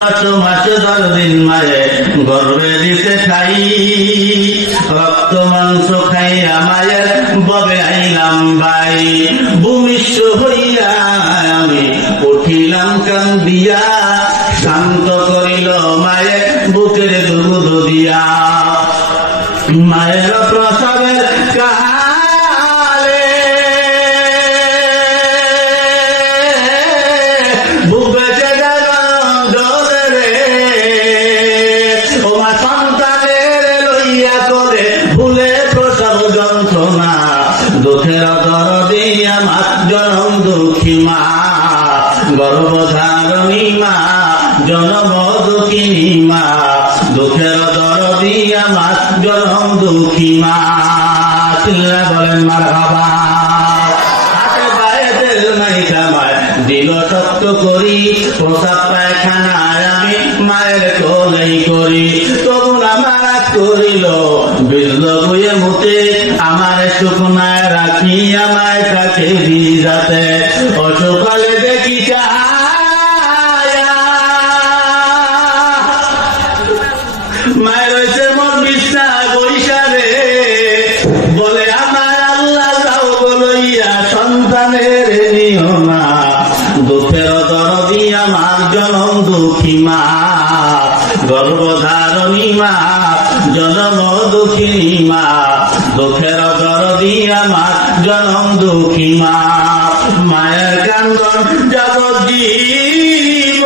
মাস 10 দিন মায়ে গর্বে দিতে খাই, রক্ত মাংস খাইয়া মায়ের ববে আইলাম ভাই। ভূমিষ্ঠ হইয়া আমি উঠিলাম কান্দিয়া, শান্ত করিল মায়ের বুকের দুধ দিয়া। মায়ের প্রসবের কালে বুক বেঁচে গেল জলে রে, ও মা সন্তানের লইয়া করে ভুলে প্রসব যন্ত্রণা, দুঃখের দরদি আমার জনম দুঃখী মা, গর্ভধারণী মা জনম দুঃখিনী মা, দুঃখের দরদি আমার জনম দুঃখী মা। চিল্লা বলেন মারহাবা। হাতে পায়ে তেল মাইখা মায় দিল সত্য করি, প্রসাদ পায়খানায় আমি মায়ের কোলেই করি, তবু আমার করিল বিল বইয়ে মুতে, আমার শুকনায় রাখি আমায় কাছে ভিজাতে, অসকালে দেখি মায়ের রয়েছে মন বিছনা বৈশা রে, বলে আমার আল্লাহ যাও বলইয়া সন্তানের নিও না, দুঃখের দরদি আমার জনম দুঃখী মা, গর্ভধারণী মা জনম দুঃখিনী মা, দুঃখের দরদি আমার জনম দুঃখী মা। মায়ের কান্দন যাবজ্জীব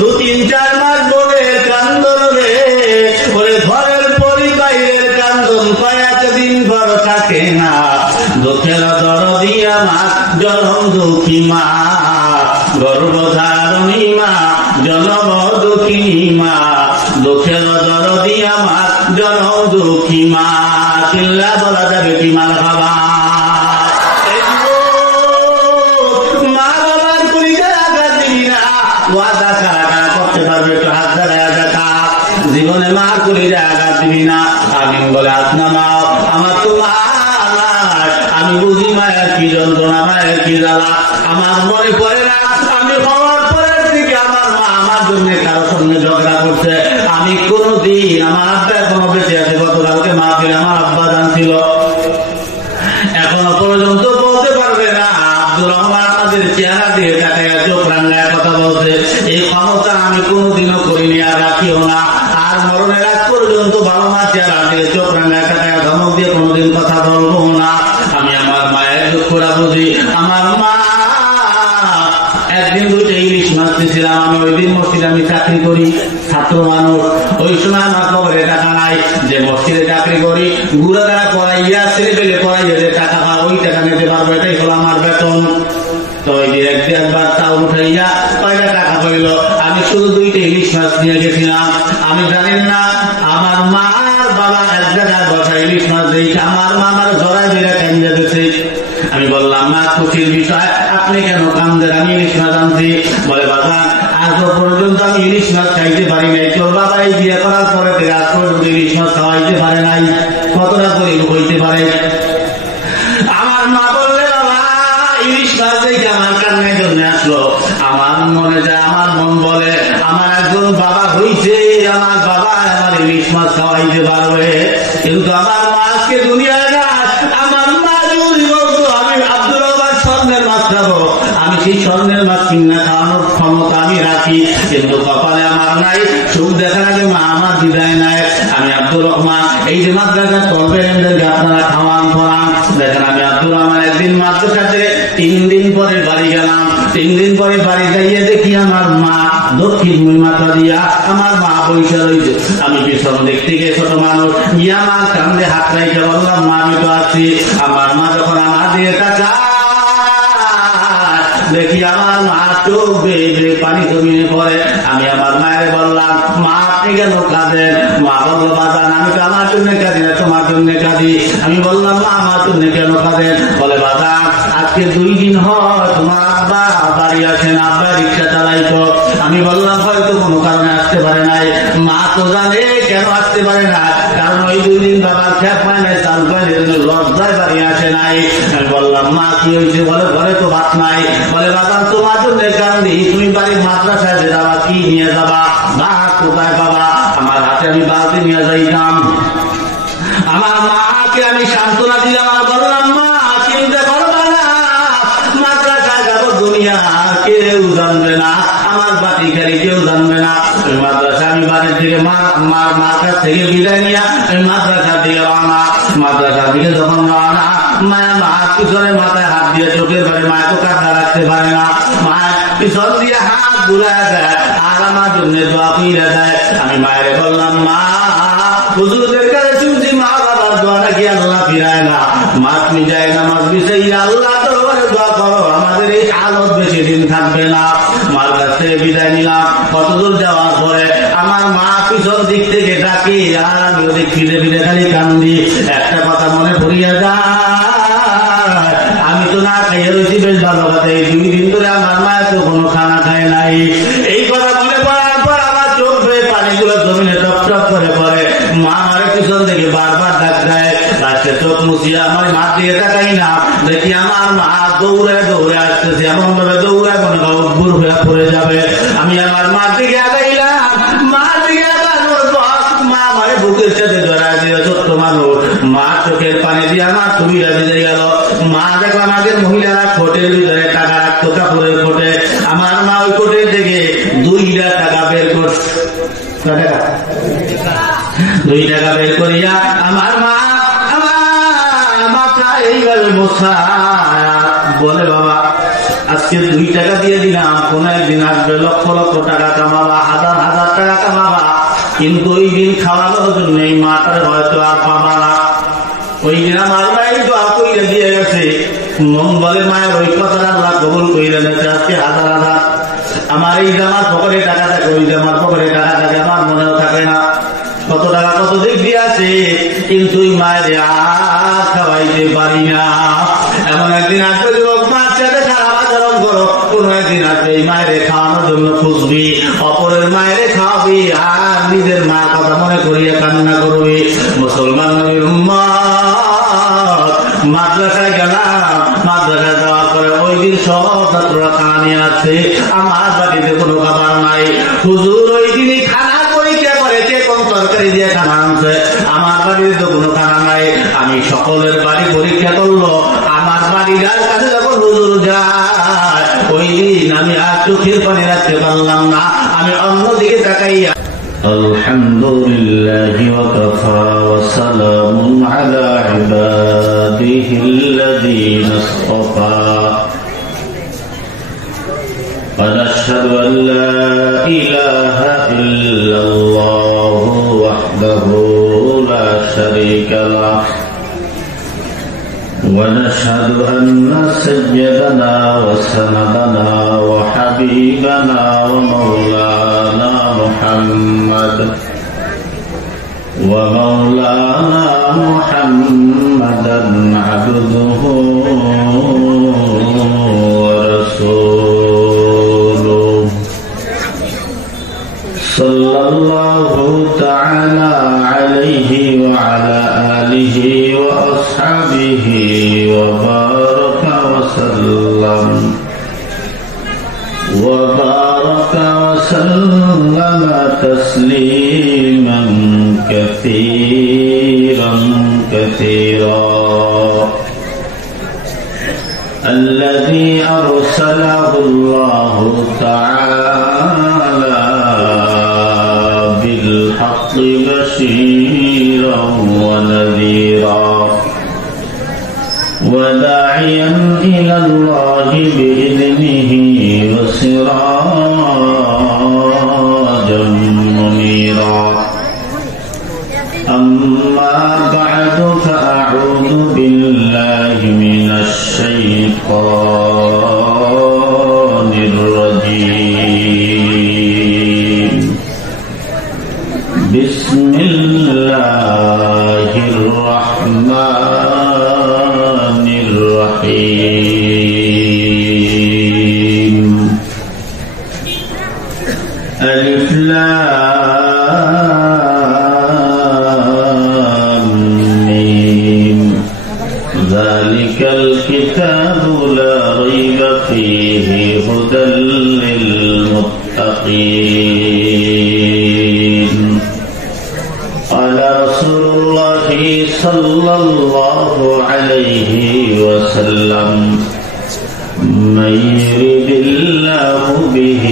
2-3-4 মাস বলে কান্দন রে, ওরে ঘরের পরিবারের কান্দন কয়েক দিন ঘর থাকে না, দুঃখের দরদি আমার জনম দুঃখী মা, গর্ভধারণী মা জনম দুঃখিনী মা, দুঃখের দরদি আমার জনম দুঃখী মা। চিল্লা বলা যাবে কি মারহাবা। মা বাবার পরিচয় আঘাত দিবি না, ওয়াদা কারা করতে পারবে একটু হাত ধরায় দেখা, জীবনে মা পরিচয় আঘাত দিবি না। আমি বলে হাত নামাও, আমার তো মা নাই, আমি বুঝি মায়ের কি যন্ত্রণা, মায়ের কি জ্বালা, আমার মনে পড়ে না আমি হওয়ার পরের দিকে আমার মা আমার জন্য কারোর সঙ্গে ঝগড়া করছে। আমি কোনদিন আমার আব্বা এখনো বেঁচে আছে, গতকালকে মা ফিরে আমার আব্বা জানছিল, এখনো পর্যন্ত বলতে পারবে না আব্দুর রহমান আমাদের চেহারা দিয়ে তাকে চোখ রাঙ্গায় কথা বলছে। এই ক্ষমতা আমি কোনোদিনও করিনি আর রাখিও না, আর মরণের আগ পর্যন্ত বাবা মা চেহারা দিয়ে চোখ রাঙ্গায় তাকে ধমক দিয়ে কোনোদিন কথা বলবো না। আমি আমার মায়ের দুঃখটা বুঝি। আমার মা একদিন 2টা ইলিশ মাছ দিয়েছিলাম, আমি ওই দিন মসজিদে আমি চাকরি করি, ছাত্র মানুষ, ওই সময় আমার খবরে টাকা নাই, যে মসজিদে চাকরি করি ঘুরে তারা পড়াইয়া ছেলে পেলে পড়াইয়া যে টাকা পা ওই টাকা নিতে পারবো, এটাই হলো আমার বেতন। তো ওই যে একবার তাও উঠাইয়া কয়টা টাকা পাইল, আমি শুধু 2টা ইলিশ মাছ নিয়ে গেছিলাম। আমি জানেন না আমার মার বাবা এক জায়গায় বসা ইলিশ মাছ দিয়েছে, আমার মা আমার জড়াই বেড়ে কেন্দ্রে দিয়েছে। আমি বললাম মা খুশির বিষয়, আপনি কেন কান্দেন, আমি ইলিশ মাছ আনছি। বলে বাবা আজ পর্যন্ত আমি ইলিশ মাছ খাইতে পারি নাই, তোর বাবা এই বিয়ে করার পরে থেকে আজ পর্যন্ত ইলিশ মাছ খাওয়াইতে পারে নাই, কতটা করে হইতে পারে। আমার মা বললে বাবা ইলিশ মাছ দেখে আমার কান্নার জন্য আসলো। আমার মনে যায়, আমার মন বলে আমার একজন বাবা হইছে, আমার বাবা আমার ইলিশ মাছ খাওয়াইতে পারবে। কিন্তু আমার মা আজকে দুনিয়ায় না, আমার মা যদি বলতো আমি আব্দুর রহমান স্বর্ণের মাছ খাবো, আমি সেই স্বর্ণের মাছ কিনা খাওয়ানোর ক্ষমতা আমি রাখি, কিন্তু কপালে আমার নাই। সুখ দেখার আগে মা আমার বিদায় নাই। আমি আব্দুর রহমান এই যে মাদ্রাসা করবেন আপনারা খাওয়ান পড়ান, দেখেন আমি আব্দুর রহমান একদিন মাদ্রাসাতে 3 দিন পরে বাড়ি গেলাম। 3 দিন পরে বাড়ি যাইয়ে দেখি আমার মা দক্ষিণ মুই মাথা দিয়া আমার মা বৈশা রয়েছে। আমি পিছন দেখতে গিয়ে ছোট মানুষ গিয়ে আমার কান্দে হাত রাইতে বললাম মা আমি তো আছি। আমার মা যখন আমার দিয়ে তাকায় দেখি আমার মা চোখ বেয়ে পানি জমিয়ে পড়ে। আমি আমার মায়ের বললাম মা আপনি কেন কাঁদেন? মা বললো বাজান আমি তো আমার জন্য কাঁদি না, তোমার জন্য কাঁদি। আমি বললাম মা আমার জন্য কেন কাঁদেন? বলে বাজান আজকে 2 দিন হয় তোমার আব্বা বাড়ি আসেন, আব্বা রিক্সা চালাইতো। আমি বললাম হয়তো কোনো কারণে আসতে পারে নাই। মা তো জানে কেন আসতে পারে না, কারণ ওই 2 দিন বাবার খেপ পায় নাই, চাল পায় নাই, লজ্জায় বাড়ি আসে নাই। আমি বললাম মা কি হয়েছে? বলে ঘরে তো ভাত নাই। বলে বাবা তোমার জন্য কান্দি, তুমি বাড়ির মাদ্রাসায় যাবা, কি নিয়ে যাবা? ভাত কোথায় বাবা? আমার হাতে আমি বালতি নিয়ে যাইতাম। আমার মাকে আমি সান্ত্বনা দিলাম, আর বললাম মা চিন্তা করবা না, মাদ্রাসায় যাবো, দুনিয়া কেউ জানবে না, আমার বাড়ি গাড়ি কেউ জানবে না। মাদ্রাসা আমি বাড়ির থেকে মার কাছ থেকে বিদায় নিয়ে আমি মাদ্রাসার দিকে রওনা। মাদ্রাসার দিকে যখন রওনা, মায়া মা পিছনে মাথায় হাত দিয়ে চোখের বাড়ি, মায় তো কাঁদা রাখতে পারে না, মায়ের পিছন দিয়ে হাত ঘুরায় দেয় আর আমার জন্য দোয়া কইরা দেয়। আমি মায়ের বললাম মা হুজুরদের কাছে শুনছি মা বাবার দোয়া নাকি আল্লাহ ফিরায় না, মা তুমি যায় নামাজ বিষয় আল্লাহ দরবারে দোয়া করো, আমাদের এই হালত বেশি দিন থাকবে না। মার কাছ থেকে বিদায় নিলাম। কতদূর যাওয়ার পরে আমার মা পিছন দিক থেকে ডাকি, আর আমি ওদিক ফিরে ফিরে খালি কান্দি। একটা কথা মনে পড়িয়া যায়, আমি তো না খাইয়ে রয়েছি বেশ ভালো কথা, এই 2 দিন ধরে আমার মায়ের তো কোনো খানা খায় নাই। এই কথা মনে পড়ার পর আমার চোখ হয়ে পানিগুলো জমিনে টপ টপ করে পড়ে। মা আমার পিছন থেকে বারবার ডাক দেয়, লাস্টে চোখ মুছিয়ে আমার মা দিয়ে তাকাই না, দেখি আমার মা দৌড়ে দৌড়ে আসতেছে, এমন ভাবে দৌড়ে মনে অভ্যুর হয়ে পড়ে যাবে। আমি আমার মার দিকে আগাইলাম, মার দিকে আগানোর পর মা আমার বুকের সাথে জড়ায় দিয়ে, ছোট্ট মানুষ, মা চোখের পানি দিয়ে আমার তুমিরা ভিজে গেল। মা দেখলাম আগের মহিলারা কোটের ভিতরে টাকা রাখতো, কাপড়ের কোটে, আমার মা ওই কোটের থেকে 2 টাকা বের করছে, 2 টাকা বের করিয়া আমার মা আমার মাথা এইভাবে মোছা বলে বাবা আজকে 2 টাকা দিয়ে দিলাম, কোন একদিন আসবে লক্ষ লক্ষ টাকা কামাবা, হাজার হাজার টাকা কামাবা, কিন্তু ওই দিন খাওয়ানোর জন্য এই মাটার হয়তো আর পাবা না। ওই দিন আমার মায়ের দোয়া কইরা দিয়ে গেছে, মন বলে মায়ের ওই কথা আল্লাহ কবুল কইরা নিয়েছে। আজকে হাজার হাজার আমার এই জামার পকেটে টাকা থাকে, ওই জামার পকেটে টাকা থাকে, আমার মনেও থাকে না কত টাকা কত দিক দিয়ে আছে, কিন্তু ওই মায়ের আর খাওয়াইতে পারি না। এমন একদিন আসবে যুবক, মার সাথে খারাপ আচরণ করো, কোন একদিন আসবে এই মায়ের খাওয়ানোর জন্য খুঁজবি, অপরের মায়ের খাওয়াবি, আর নিজের মার কথা মনে করিয়া কান্না করবি। মুসলমান নবীর উম্মত, মাদ্রাসায় গেলাম, মাদ্রাসায় যাওয়ার পরে ওই দিন সব ছাত্ররা খানা নিয়ে আসছে, আমার বাড়িতে কোনো খাবার নাই। হুজুর ওই দিনই খানা পরীক্ষা করেছে, কোন তরকারি দিয়ে খানা আনছে, আমার বাড়িতে তো কোনো খানা নাই। আমি সকলের বাড়ি পরীক্ষা করলো, আমার বাড়ির কাছে যখন হুজুর যায়, ওই দিন আমি আর চোখের পানি রাখতে পারলাম না, আমি অন্যদিকে তাকাইয়া আলহামদুলিল্লাহি ওয়া কাফা ওয়া সালামুন আলা ইবাদিহিল্লাযীনা ইসতাফা ওয়া নাশহাদু আন লা ইলাহা ইল্লাল্লাহু ওয়াহদাহু লা শারীকা লাহু ونشهد أن سيدنا وسندنا وحبيبنا ومولانا محمدا عبده ورسوله صلى الله تعالى عليه وعلى آله وأصحابه وبارك وسلم تسليما كثيرا الذي أرسله الله تعالى بالحق بشيرا ونذيرا وداعيا إلى الله بإذنه وسراجا منيرا أما بعد فأعوذ بالله من الشيطان الرجيم بسم الله الرحمن الرحيم ألف لام ميم ذلك الكتاب لا ريب فيه هدى للمتقين قال رسول الله صلى الله عليه وسلم من يرد الله به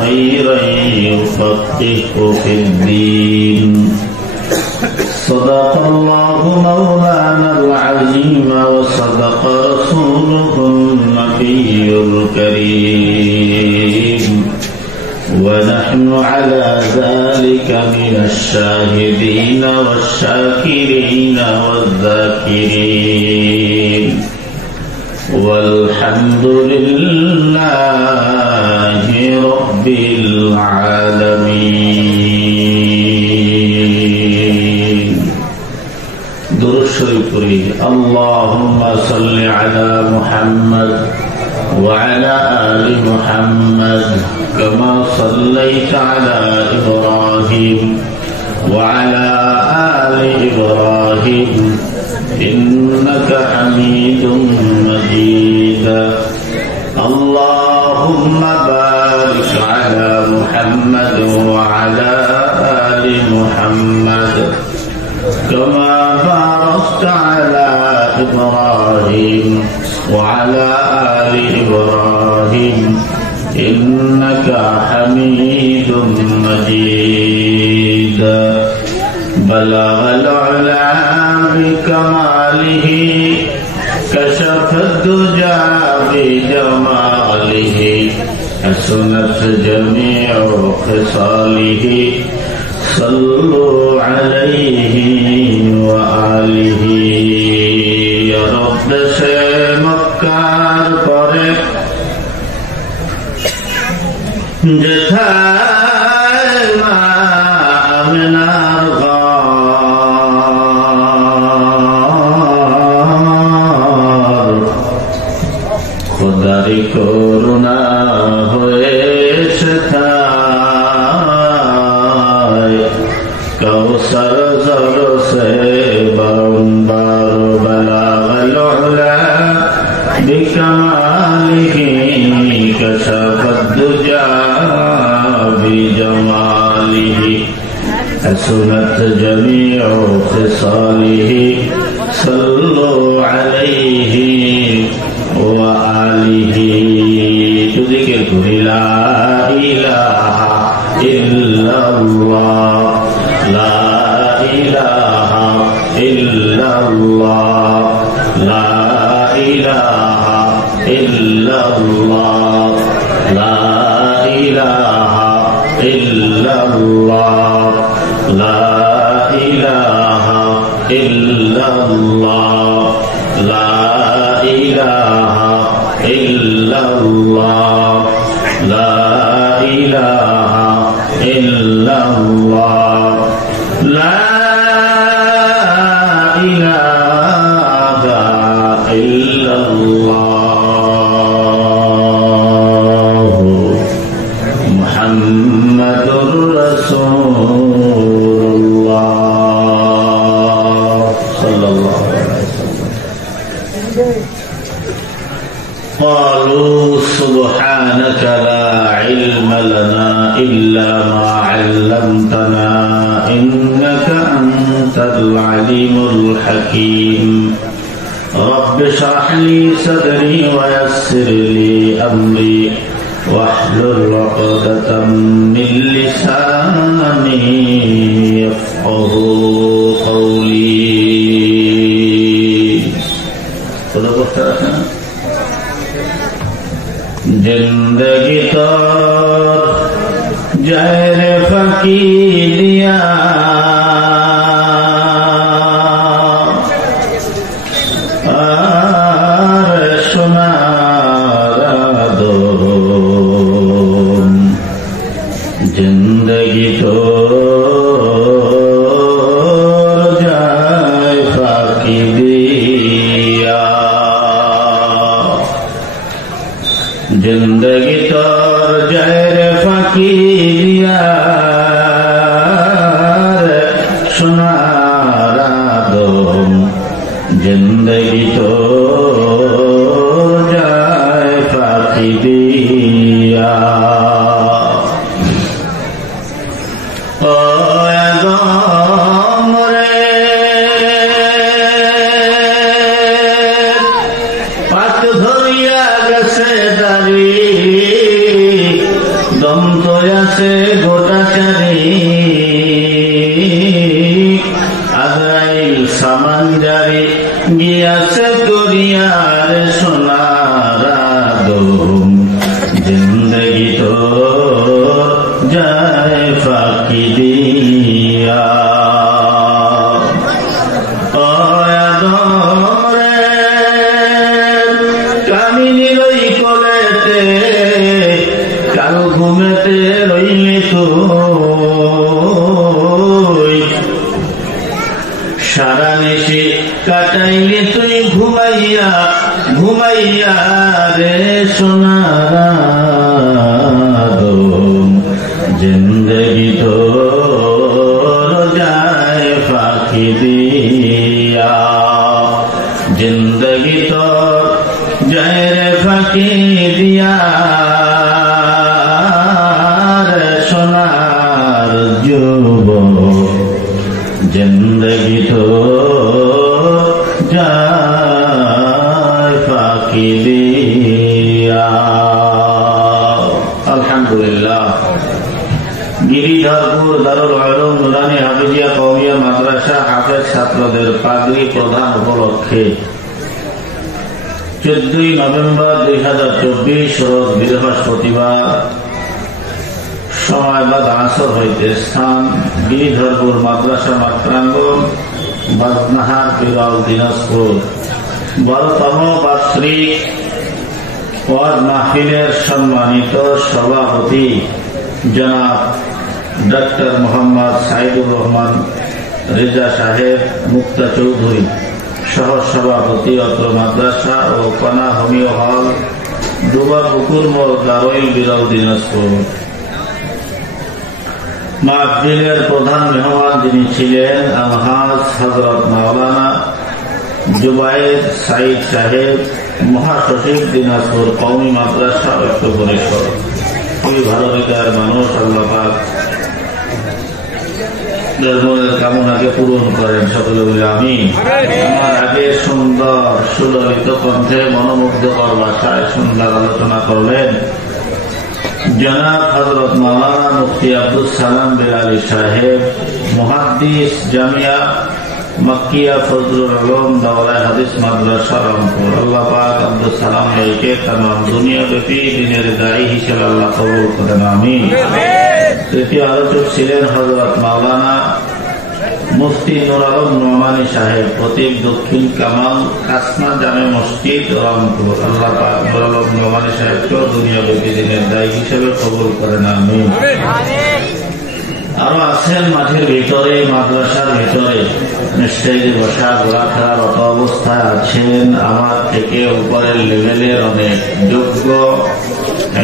خيرا يفقهه في الدين صدق الله مولانا العظيم وصدق رسوله النبي الكريم ونحن على ذلك من الشاهدين والشاكرين والذاكرين والحمد لله رب العالمين درود شريف پڑھی اللهم صل على محمد وعلى آل محمد كما صليت على إبراهيم وعلى آل إبراهيم إنك حميد مجيد اللهم بارك على محمد وعلى آل محمد كما باركت على إبراهيم وعلى آل إبراهيم إنك حميد مجيد بلغ العلا بكماله كشف الدجى بجماله حسنت جميع خصاله صلوا عليه وآله يا رب سے مکار پڑے جتھائے مامنار غار خداری کرنا ہوئے ستائے کوثر زر سے بمبار بلاغ العلا بکمالہ کشف الدجى بجمالہ حسنت جميع خصاله صلوا عليه وآله تذكر لا إله إلا الله لا إله إلا الله لا إله إلا الله لا إله إلا الله لا إله إلا الله لا إله إلا الله لا إله إلا الله لا إله إلا الله محمد رسول الله صلى الله عليه وسلم قالوا سبحانك لا علم لنا إلا ما علمتنا إنك أنت العليم الحكيم رب اشرح لي صدري ويسر لي أمري واحلل عقدة من لساني يفقهوا قولي जिंदगी तो जहर फकीरिया सुना दो जिंदगी तो जाए फकीरिया जिंदगी तो जहर फकीरिया জিন্দগি তো যায় ফাঁকি দিয়া। ও আদম রে পাক ধরিয়া গেছে দাড়ি, দম তো আছে গোটা চারি, আজরাইল সামান জারি গিয়াছে করিয়ার সোনার আদম, জিন্দগি তো যায় ফাঁকি দিয়া। ও আদম রে কামিনী রই কোলেতে, কাল ঘুমেতে রইলি তুই, সারা নিশি কাটাইলি তুই ঘুমাইয়া ঘুমাইয়া রে সোনার আদম, জিন্দগি তো যায় ফাঁকি দিয়া। জিন্দগি তো যায় রে ফাঁকি দিয়া রে সোনার যুবক, জিন্দগি তো যায় ফাঁকি দিয়া। আলহামদুলিল্লাহ। গিরিধরপুর দারুল উলুম নুরানী হাফিজিয়া কওমিয়া মাদ্রাসা হাফেজ ছাত্রদের পাগড়ি প্রদান উপলক্ষে 14 নভেম্বর 2024 রোজ বৃহস্পতিবার সময় বাদ আসর হইতে স্থান গিরিধরপুর মাদ্রাসা মাত্রাঙ্গন, বাজনাহার, পিরাল, দিনাজপুর। 12তম বার্ষিক ওয়াজ মাহফিলের সম্মানিত সভাপতি জনাব ডক্টর মোহাম্মদ সাইদুর রহমান রেজা সাহেব মুক্তা চৌধুরী, সহ সভাপতি অত্র মাদ্রাসা ও কনা হোমিও হল, দুবা পুকুর মোড়, দারুল বিরল, দিনাজপুর। মাহফিলের প্রধান মেহমান যিনি ছিলেন আলহাজ হযরত মাওলানা জুবায়ের সাইদ সাহেব, মহাসচিব, দিনাজপুর কওমি মাদ্রাসা ঐক্য পরিষদ। খুবই ভালো হৃদয়ের মানুষ, আল্লাহ পাক মনের কামনাকে পূরণ করেন, সকলে বলে আমিন। আমার আগে সুন্দর সুললিত কণ্ঠে মনোমুগ্ধকর ভাষায় সুন্দর আলোচনা করলেন জনাব হযরত মাওলানা মুফতি আব্দুস সালাম বেলালী সাহেব, মুহাদ্দিস, জামিয়া মক্কিয়া ফজলুল উলুম দাওরায়ে হাদিস মাদ্রাসা রংপুর। আল্লাহ পাক আব্দুস সালাম ভাইকে তামাম দুনিয়াব্যাপী দ্বীনের দায়ী হিসেবে আল্লাহ কবুল করেন, আমিন। তৃতীয় আলোচক ছিলেন হযরত মাওলানা মুফতি নূর আলম নোমানী সাহেব, খতিব, দক্ষিণ কামাল কাসনা জামে মসজিদ রংপুর। আল্লাহ পাক নূর আলম নোমানী সাহেবকেও দুনিয়াব্যাপী দ্বীনের দায়ী হিসেবে কবুল করেন, আমিন। আরো আছেন মাঠের ভিতরে, মাদ্রাসার ভিতরে নিশ্চয়ই বসা ঘোরাফেরারত অবস্থায় আছেন আমার থেকে উপরের লেভেলের অনেক যোগ্য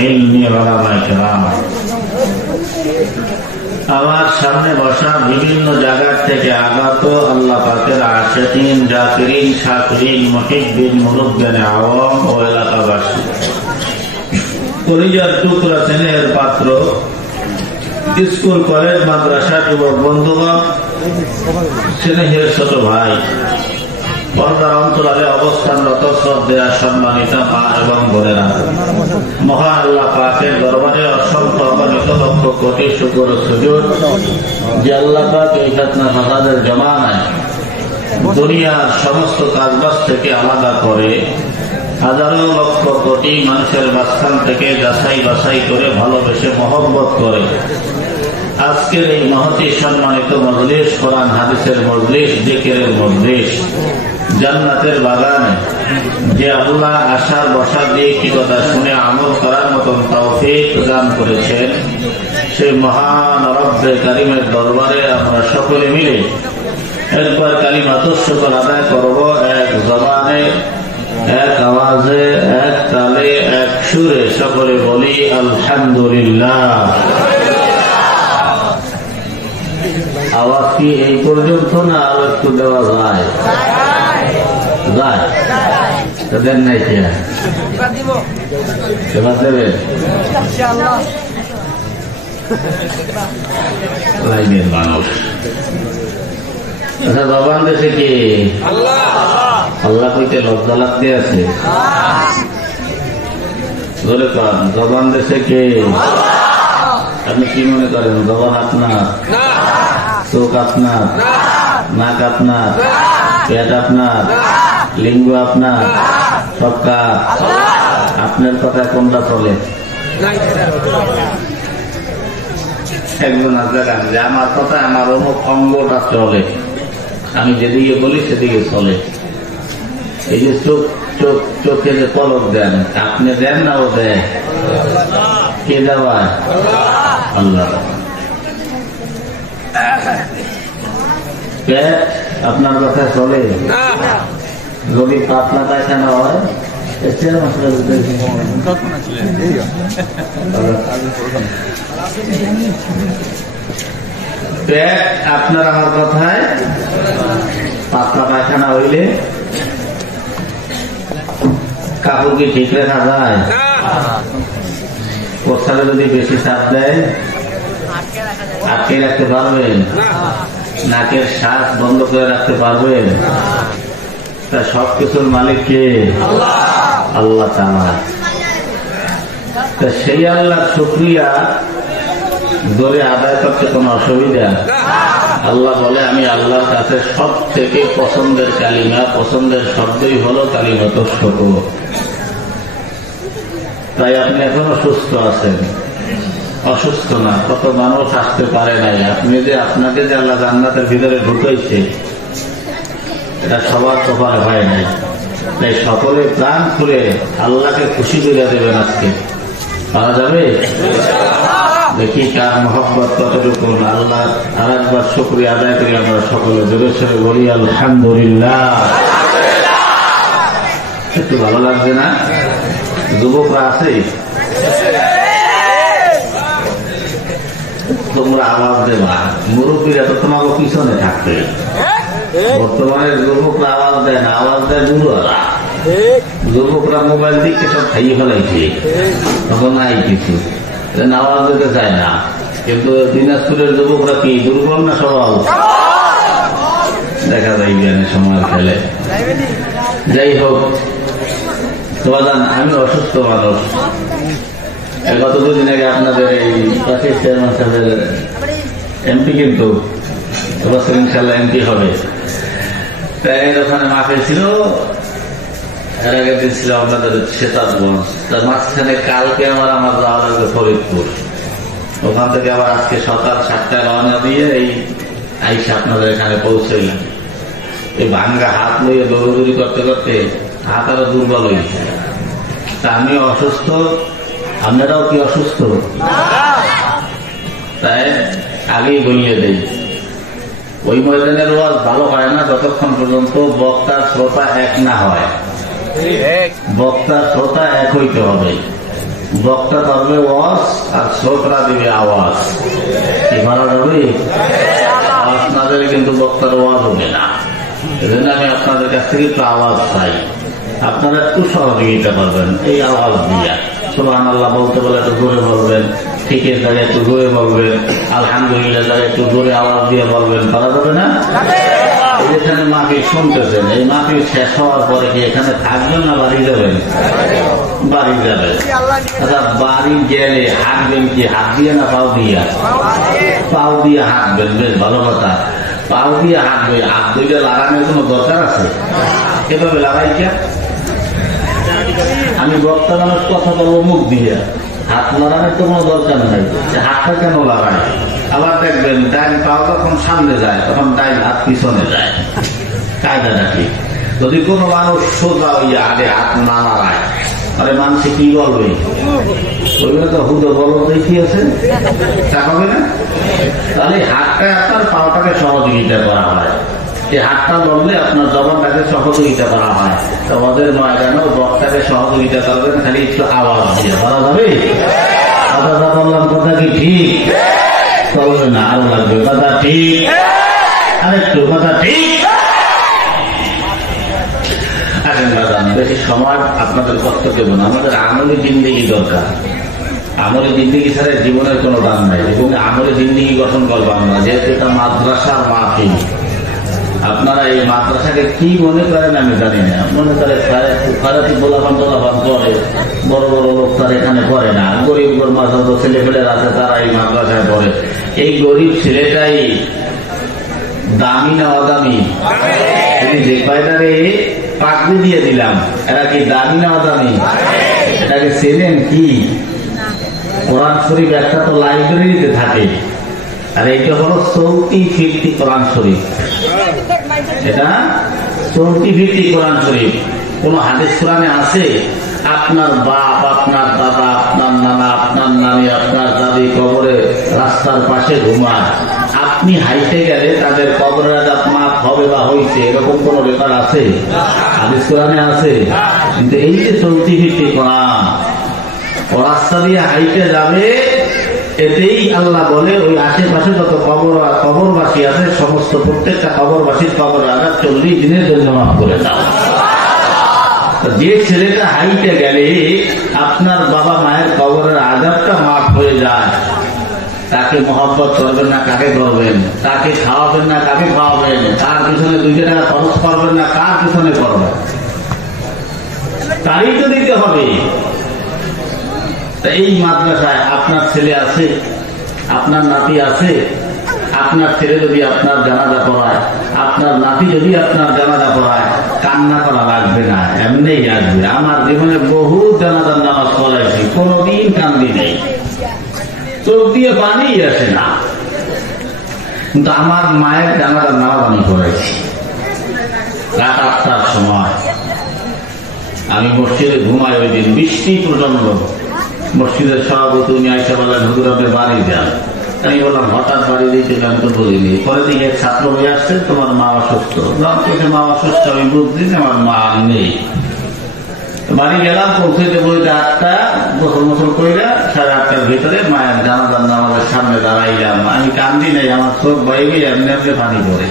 ইলমি উলামায়ে কেরাম। আমার সামনে বসা বিভিন্ন জায়গার থেকে আগত আল্লাহ পাকের আশিকিন, জাকিরিন, শাকিরিন, মুহিব্বিন, মুরব্বিন আওয়াম ও এলাকাবাসী, কলিজার টুকরা স্নেহের পাত্র, স্কুল, কলেজ, মাদ্রাসা যুবক বন্ধুগণ, স্নেহের ছোট ভাই, পর্দার অন্তরালে অবস্থানরত শ্রদ্ধেয়া সম্মানিত মা এবং বোনেরা, মহান আল্লাহ পাকের দরবারে অসংখ্য অগণিত লক্ষ কোটি শুকর ও সুজুদ যে আল্লাহ পাক এই ফিতনা ফাসাদের জমানায় দুনিয়ার সমস্ত কাজবাজ থেকে আলাদা করে হাজারো লক্ষ কোটি মানুষের মাঝখান থেকে যাচাই বাছাই করে ভালোবেসে মহব্বত করে আজকের এই মহতি সম্মানিত মজলিস, কোরআন হাদিসের মজলিস, জিকিরের মজলিস, জান্নাতের বাগানে যে আল্লাহ আশার বসার দিয়ে কি কথা শুনে আমল করার মতন তৌফিক দান করেছেন, সেই মহান রব্বে কারিমের দরবারে আমরা সকলে মিলে একবার কালিমাতুশ শুকর আদায় করব, এক জবানে, এক আওয়াজে, এক তালে, এক সুরে সকলে বলি আলহামদুলিল্লাহ। আওয়াজ কি এই পর্যন্ত না আরো একটু দেওয়া যায়? দেন নাই খেয়া এবার দেবে লাইনের মানুষ। আচ্ছা জবান দেশে কি আল্লাহ কইতে লজ্জা লাগতে আছে? বলে পান জবান দেশে কে? আপনি কি মনে করেন জবান আপনার? চোখ আপনার? নাক আপনার? পেট আপনার? লিঙ্গ আপনার? সব কার? আপনার কথা কোনটা চলে? একজন আসবেন যে আমার কথা আমার অমুক অঙ্গটা চলে, আমি যেদিকে বলি সেদিকে চলে। এই যে চোখে যে পলক দেন, আপনি দেন না ও দেয়? কে দেওয়ায়? আল্লাহ। পেট আপনার কথা চলে? যদি পাতলা পায়খানা হয় পেট আপনার আমার কথায় পাতলা পায়খানা হইলে কাপড় কি ঠিক রাখা যায়? প্রস্রাবে যদি বেশি চাপ দেয় আটকে রাখতে পারবেন? নাকের শ্বাস বন্ধ করে রাখতে পারবেন? তা সবকিছুর মালিক কে? আল্লাহ তাআলা। তা সেই আল্লাহর শুকরিয়া ধরে আদায় করতে কোন অসুবিধা? আল্লাহ বলে আমি আল্লাহর কাছে সব থেকে পছন্দের কালিমা, পছন্দের শব্দই হলো কালিমাত শুকর। তাই আপনি এখনো সুস্থ আছেন, অসুস্থ না। কত মানুষ আসতে পারে নাই, আপনি যে আপনাকে যে আল্লাহ জান্নাতের ভিতরে ঢুকাইছে এটা সবার কপালে হয় নাই। তাই সকলে প্রাণ খুলে আল্লাহকে খুশি করে দেবেন। আজকে পাওয়া যাবে? দেখি কার মহব্বত কতটুকু। আল্লাহ আর একবার শুকরিয়া আদায় করি আমরা সকলে জোরে সরে বলি আলহামদুলিল্লাহ। একটু ভালো লাগছে না? যুবকরা আছে, তোমরা আওয়াজ দেবা, মুরব্বীরা তো তোমাকে পিছনে থাকবে। বর্তমানে যুবকরা আওয়াজ দেয় না, আওয়াজ দেয় বুড়োরা। যুবকরা মোবাইল দিকে সব খাইয়ে ফেলাইছে, তখন নাই কিছু, আওয়াজ দিতে চায় না। কিন্তু দিনাজপুরের যুবকরা কি দুর্বল না সবল? দেখা যায় জ্ঞানের সময় খেলে। যাই হোক, তোমার আমি অসুস্থ মানুষ। গত দুদিন আগে আপনাদের এই পাশের চেয়ারম্যান সাহেবের এমপি, কিন্তু এবছর ইনশাল্লাহ এমপি হবে। তাই ওখানে মাঠে ছিল, এর আগের দিন ছিল আপনাদের সেতাবগঞ্জ। তার মাঝখানে কালকে আমার যাওয়া লাগবে ফরিদপুর। ওখান থেকে আবার আজকে সকাল 7টায় রওনা দিয়ে এই আইসা আপনাদের এখানে পৌঁছলাম। এই ভাঙ্গা হাত লইয়ে দৌড়দৌড়ি করতে করতে হাত আরো দুর্বল হয়েছে। তা আমিও অসুস্থ, আপনারাও কি অসুস্থ? তাই আগেই বলিয়ে দেই, ওই ময়দানের ওয়াজ ভালো হয় না যতক্ষণ পর্যন্ত বক্তার শ্রোতা এক না হয়। বক্তার শ্রোতা এক হইতে হবে। বক্তা করবে ওয়াজ আর শ্রোতা দিবে আওয়াজ। কি মারা যাবে? আওয়াজ না দিলে কিন্তু বক্তার ওয়াজ হবে না। এজন্য আমি আপনাদের কাছ থেকে একটু আওয়াজ চাই। আপনারা একটু সহযোগিতা করবেন এই আওয়াজ দিয়া। সুবহানাল্লাহ বলতে বলে একটু জোরে বলবেন, ঠিকের জায়গায় একটু জোরে বলবেন, আলহামদুলিল্লাহ জায়গায় একটু জোরে আওয়াজ দিয়ে বলবেন। পারা যাবে না? এখানে মাহফিল শুনতেছেন, এই মাহফিল শেষ হওয়ার পরে কি এখানে থাকবেন না বাড়ি যাবেন? বাড়ি যাবেন। আচ্ছা, বাড়ি গেলে হাঁটবেন কি হাত দিয়ে না পাও দিয়া? পাও দিয়ে হাঁটবেন, বেশ ভালো কথা। পাও দিয়ে হাঁটবে, হাত দুইটা লাগানোর কোনো দরকার আছে? এভাবে লাগাইছে। আমি বক্তা মানুষ কথা বলবো মুখ দিয়ে, হাত লাগানোর তো কোনো দরকার নাই। হাতটা কেন লাগায়? আবার দেখবেন ডাইন পাও যখন সামনে যায় তখন ডাইন হাত পিছনে যায়। কায়দাটা কি? যদি কোনো মানুষ সোজা হইয়া আগে হাত না লাগায়, আরে মানুষে কি বলবে? ওইগুলো তো হুদো বলো দেখি আছে, তা হবে না? তাহলে হাতটায় আপনার পাওটাকে সহযোগিতা করা হয়। এই হাতটা বললে আপনার জবানটাকে সহযোগিতা করা হয়। তোমাদের ময়দানেও বক্তাকে সহযোগিতা করবেন, খালি একটু আওয়াজ দিয়ে বলা যাবে। কথা বললাম, কথা কি ঠিক? চলবে না, আরো লাগবে। কথা ঠিক, আরেকটু কথা ঠিক। আসেন বাদাম বেশি সময় আপনাদের কষ্ট দেব না। আমাদের আমলি জিন্দেগি দরকার। আমলি জিন্দেগি ছাড়া জীবনের কোনো দাম নাই, এবং আমলি জিন্দেগি গঠন করবো আমরা, যেহেতু এটা মাদ্রাসার মাহফিল। আপনারা এই মাদ্রাসাকে কি মনে করেন আমি জানি না। মনে করে খারাপি গোলাপান টোলাপান করে, বড় বড় লোক তার এখানে পড়ে না। গরিব গরমা যত ছেলে ফেলে আছে তারা এই মাদ্রাসায় পড়ে। এই গরিব ছেলেটাই দামি না অদামি? যে কয়টারে পাগড়ি দিয়ে দিলাম এরা কি দামি না অদামি? এটাকে চেনেন কি? কোরআন শরীফ একটা তো লাইব্রেরিতে থাকে, আর এটা হলো চৌকি ফিরতি কোরআন শরীফ। এটা চৌকি ফিরতি কোরআন শরীফ। কোন হাদিস কোরআনে আছে আপনার বাপ, আপনার দাদা, আপনার নানা, আপনার নানি, আপনার দাদি কবরে রাস্তার পাশে ঘুমায়, আপনি হাইটে গেলে তাদের কবরের আযাব মাফ হবে বা হইছে, এরকম কোন রেকর্ড আছে? হাদিস কোরআনে আছে। কিন্তু এই যে চলতি ফিরতি কোরআন, ও রাস্তা দিয়ে হাইটে যাবে, এতেই আল্লাহ বলে ওই আশেপাশে যত কবরবাসী আছে সমস্ত প্রত্যেকটা কবরবাসীর কবরের আযাব 40 দিনের জন্য মাফ করে দাও। যে ছেলেটা হাইটে গেলে আপনার বাবা মায়ের কবরের আযাবটা মাফ হয়ে যায়, তাকে মহব্বত করবেন না কাকে করবেন? তাকে খাওয়াবেন না কাকে খাওয়াবেন? তার পিছনে 2 টাকা খরচ করবেন না কার পিছনে করবেন? তারই তো দিতে হবে। এই মাদ্রাসায় আপনার ছেলে আছে, আপনার নাতি আছে। আপনার ছেলে যদি আপনার জানাজা পড়ায়, আপনার নাতি যদি আপনার জানাজা পড়ায়, কান্না করা লাগবে না, এমনি আসবে। আমার জীবনে বহু জানাজার নামাজ পড়াইছি, কোনদিন কান্দি নেই, চোখ দিয়ে পানি আসে না। কিন্তু আমার মায়ের জানাজার নামাজ আমি পড়াইছি রাত 8টার সময়। আমি মসজিদে ঘুমাই, ওই দিন বৃষ্টি প্রচন্ড। মসজিদের সভাপতি উনি আইসা বলেন হুজুর আপনি বাড়ি যান। আমি বললাম হঠাৎ বাড়ি দিয়েছিল আমি তো বলিনি। পরে দিকে এক ছাত্র হয়ে আসছে, তোমার মা অসুস্থ। মা অসুস্থ আমি বুঝছি আমার মা নেই। বাড়ি গেলাম, পৌঁছতে বলতে 8টা, গোসল মোসল কইরা 8:30টার ভিতরে মায়ের জানাজার নামাজের সামনে দাঁড়াইলাম। আমি কান্দি নাই, আমার চোখ বাইবে এমনি এমনি পানি পড়ে।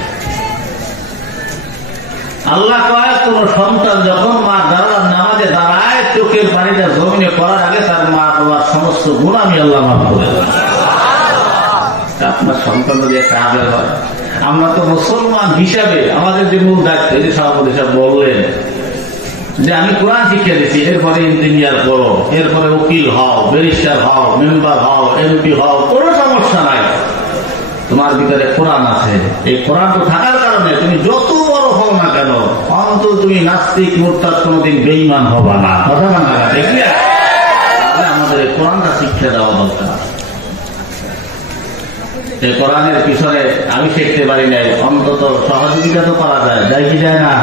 আল্লাহ কয় কোন সন্তান যখন মা জানাজার নামাজে দাঁড়ায়, চোখের পানিটা জমিনে পড়ার আগে তার মা বাবার সমস্ত গুণ আমি আল্লাহ মাফ করে দেব। আপনার সন্তান যদি একটা আবেগ হয়, আমরা তো মুসলমান হিসাবে আমাদের যে মূল দায়িত্ব, এই যে সভাপতি সাহেব বললেন যে আমি কোরআন শিক্ষা দিচ্ছি, এরপরে ইঞ্জিনিয়ার করো, এরপরে উকিল হও, ব্যারিস্টার হও, মেম্বার হও, এমপি হও, কোনো সমস্যা নাই। তোমার ভিতরে কোরআন আছে, এই কোরআন তো থাকার কারণে তুমি যত বড় হও না কেন, অন্তত তুমি নাস্তিক মুরতাদ কোনদিন বেঈমান হবা না। কথা না দেখলে আমাদের এই কোরআনটা শিক্ষা দেওয়া দরকার। এই কোরআনের পিছনে আমি শিখতে পারি নাই, অন্তত সহযোগিতা তো করা যায়, যাই কি যায় না?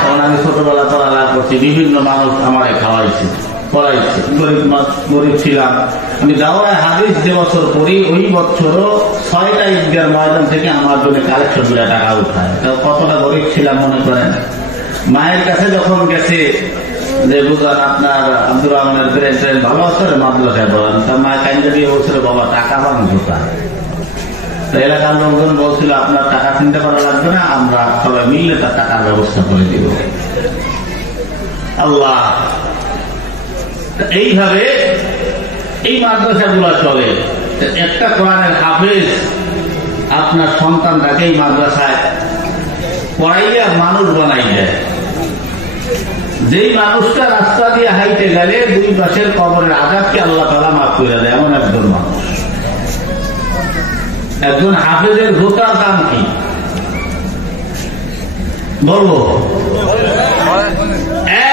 কারণ আমি ছোটবেলা পড়ালেখা করছি, বিভিন্ন মানুষ আমারে খাওয়াইছে, পড়াইছে। গরিব ছিলাম আমি। দাওরায়ে হাদিস যে বছর পড়ি, ওই বছরও 6টা ঈদগাহ ময়দান থেকে আমার জন্য কালেকশন করে টাকা উঠায়। কতটা গরিব ছিলাম মনে করেন। মায়ের কাছে যখন গেছে যে বুঝলেন আপনার আব্দুর রহমানের ব্রেন ভালো আছে, মাদ্রাসায় পড়ান, তার মায়ের কাইন্ডা দিয়ে বলছিল বাবা টাকা পান কোথায়? এলাকার লোকজন বলছিল আপনার টাকা চিন্তা করা লাগবে না, আমরা সবাই মিললে তার টাকার ব্যবস্থা করে দিব। আল্লাহ এইভাবে এই মাদ্রাসাগুলো চলে। একটা কোরআনের হাফেজ আপনার সন্তানটাকে এই মাদ্রাসায় পড়াইয়া মানুষ বানাই দেয়। যেই মানুষটা রাস্তা দিয়ে হাইটে গেলে 2 পাশের কবরের আযাবকে আল্লাহ তাআলা মাফ করে দেয়, এমন একজন মানুষ। একজন হাফেজের জুতার দাম কি বলবো?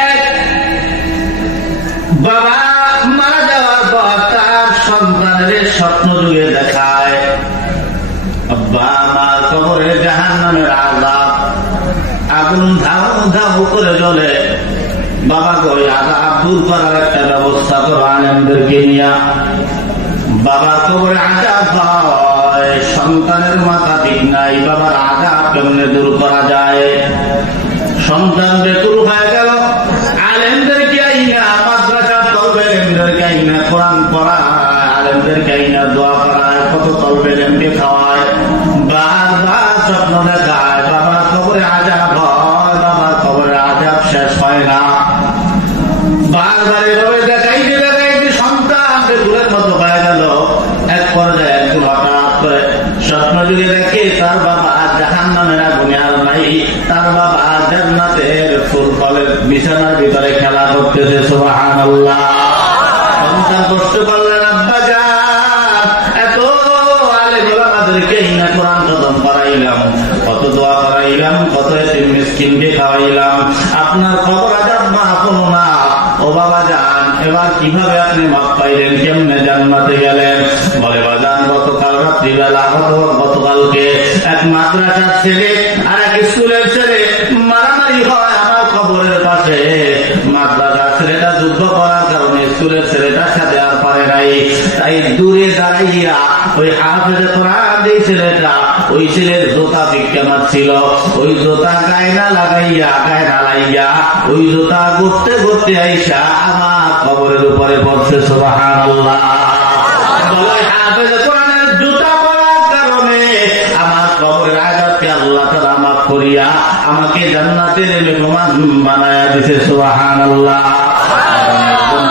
এক বাবা মারা যাওয়ার পর তার সন্তানের স্বপ্ন যুগে দেখায় আব্বা আমার কবরে জাহান্নামের আযাব, আগুন ধাউ ধাউ করে জ্বলে। বাবা কই আযাব দূর করার একটা ব্যবস্থা করো আলেমদেরকে নিয়া। বাবার কবরে আযাব হয়, সন্তানের মাথা ঠিক নাই, বাবার আযাব কেমনে দূর করা যায়? সন্তান বেকুল হয়ে গেল, আলেমদেরকে আইনা মাদ্রাসার তলবে এলেমদেরকে আইনা কোরআন পড়ায়, আলেমদেরকে আইনা দোয়া করায়, কত তলবে এলেমকে খাওয়ায়। বারবার স্বপ্ন দেখায় বাবার কবরে আযাব হয়, বাবার কবরে আযাব শেষ হয় না। জাহান্নামের আগুনে আর নাই, তার বাবা জান্নাতের ফুরফলের বিছানার ভিতরে খেলা করতেছে। সুবহানাল্লাহ। সন্তান কষ্ট করলেন, আব্বা যান এত আলেম ওলামাদেরকে না কোরআন খতম করাইলাম, কত দোয়া করাইলাম, কত এতিম মিসকিনকে খাওয়াইলাম, আপনার খবর আজাব মাফ হলো না। ও বাবা যান, এবার কিভাবে আপনি মাফ পাইলেন, কেমনে জান্নাতে গেলেন? বলে বাজান, গতকাল রাত্রিবেলা, গতকালকে এক মাদ্রাসার ছেলে আর এক স্কুলের ছেলে মারামারি হয় আমার কবরের পাশে। মাদ্রাসার ছেলেটা যুদ্ধ করার কারণে স্কুলের ছেলেটার সাথে আর পারে নাই, তাই দূরে দাঁড়াইয়া ওই হাফেজে কোরআন যে ছেলেটা, ওই ছেলের জোতা বিজ্ঞান ছিল, ওই জোতা গায়ে না লাগাইয়া, গায়ে না লাগাইয়া ওই জোতা ঘুরতে ঘুরতে আইসা আমার কবরের উপরে পড়ছে। সুবহানাল্লাহ। হাফেজে কোরআনের জুতা পরার কারণে আমার কবরের আযাবকে আল্লাহ তাআলা মাফ করিয়া আমাকে জান্নাতের মেহমান বানায়া দিয়েছে। সুবহানাল্লাহ।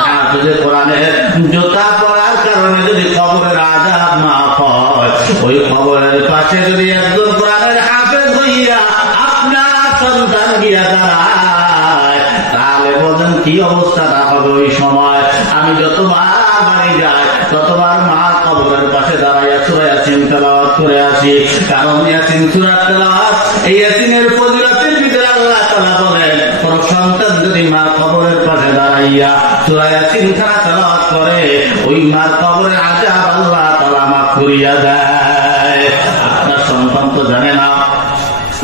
হাফেজে কোরআনের জুতা পরার কারণে যদি কবরের আযাব মাফ হয়, ওই কবরের পাশে যদি একজন কোরআনের হাফেজ হইয়া আপনার সন্তান গিয়া দাঁড়ায়, তাহলে বলেন কি অবস্থাটা হবে ওই সময়? আমি যতবার বাড়ি যাই ততবার মা কবরের পাশে দাঁড়াইয়া সূরা ইয়াসিন তেলাওয়াত করে আসি, কারণ ইয়াসিন সূরা তেলাওয়াত, এই ইয়াসিনের ফজিলতের ভিতরে আল্লাহ তাআলা বলেন, কোন সন্তান যদি মার কবরের পাশে দাঁড়াইয়া সূরা ইয়াসিন তেলাওয়াত করে, ওই মার কবরের আযাব আল্লাহ তাআলা মাফ করিয়া দেয়। আপনার সন্তান তো জানে না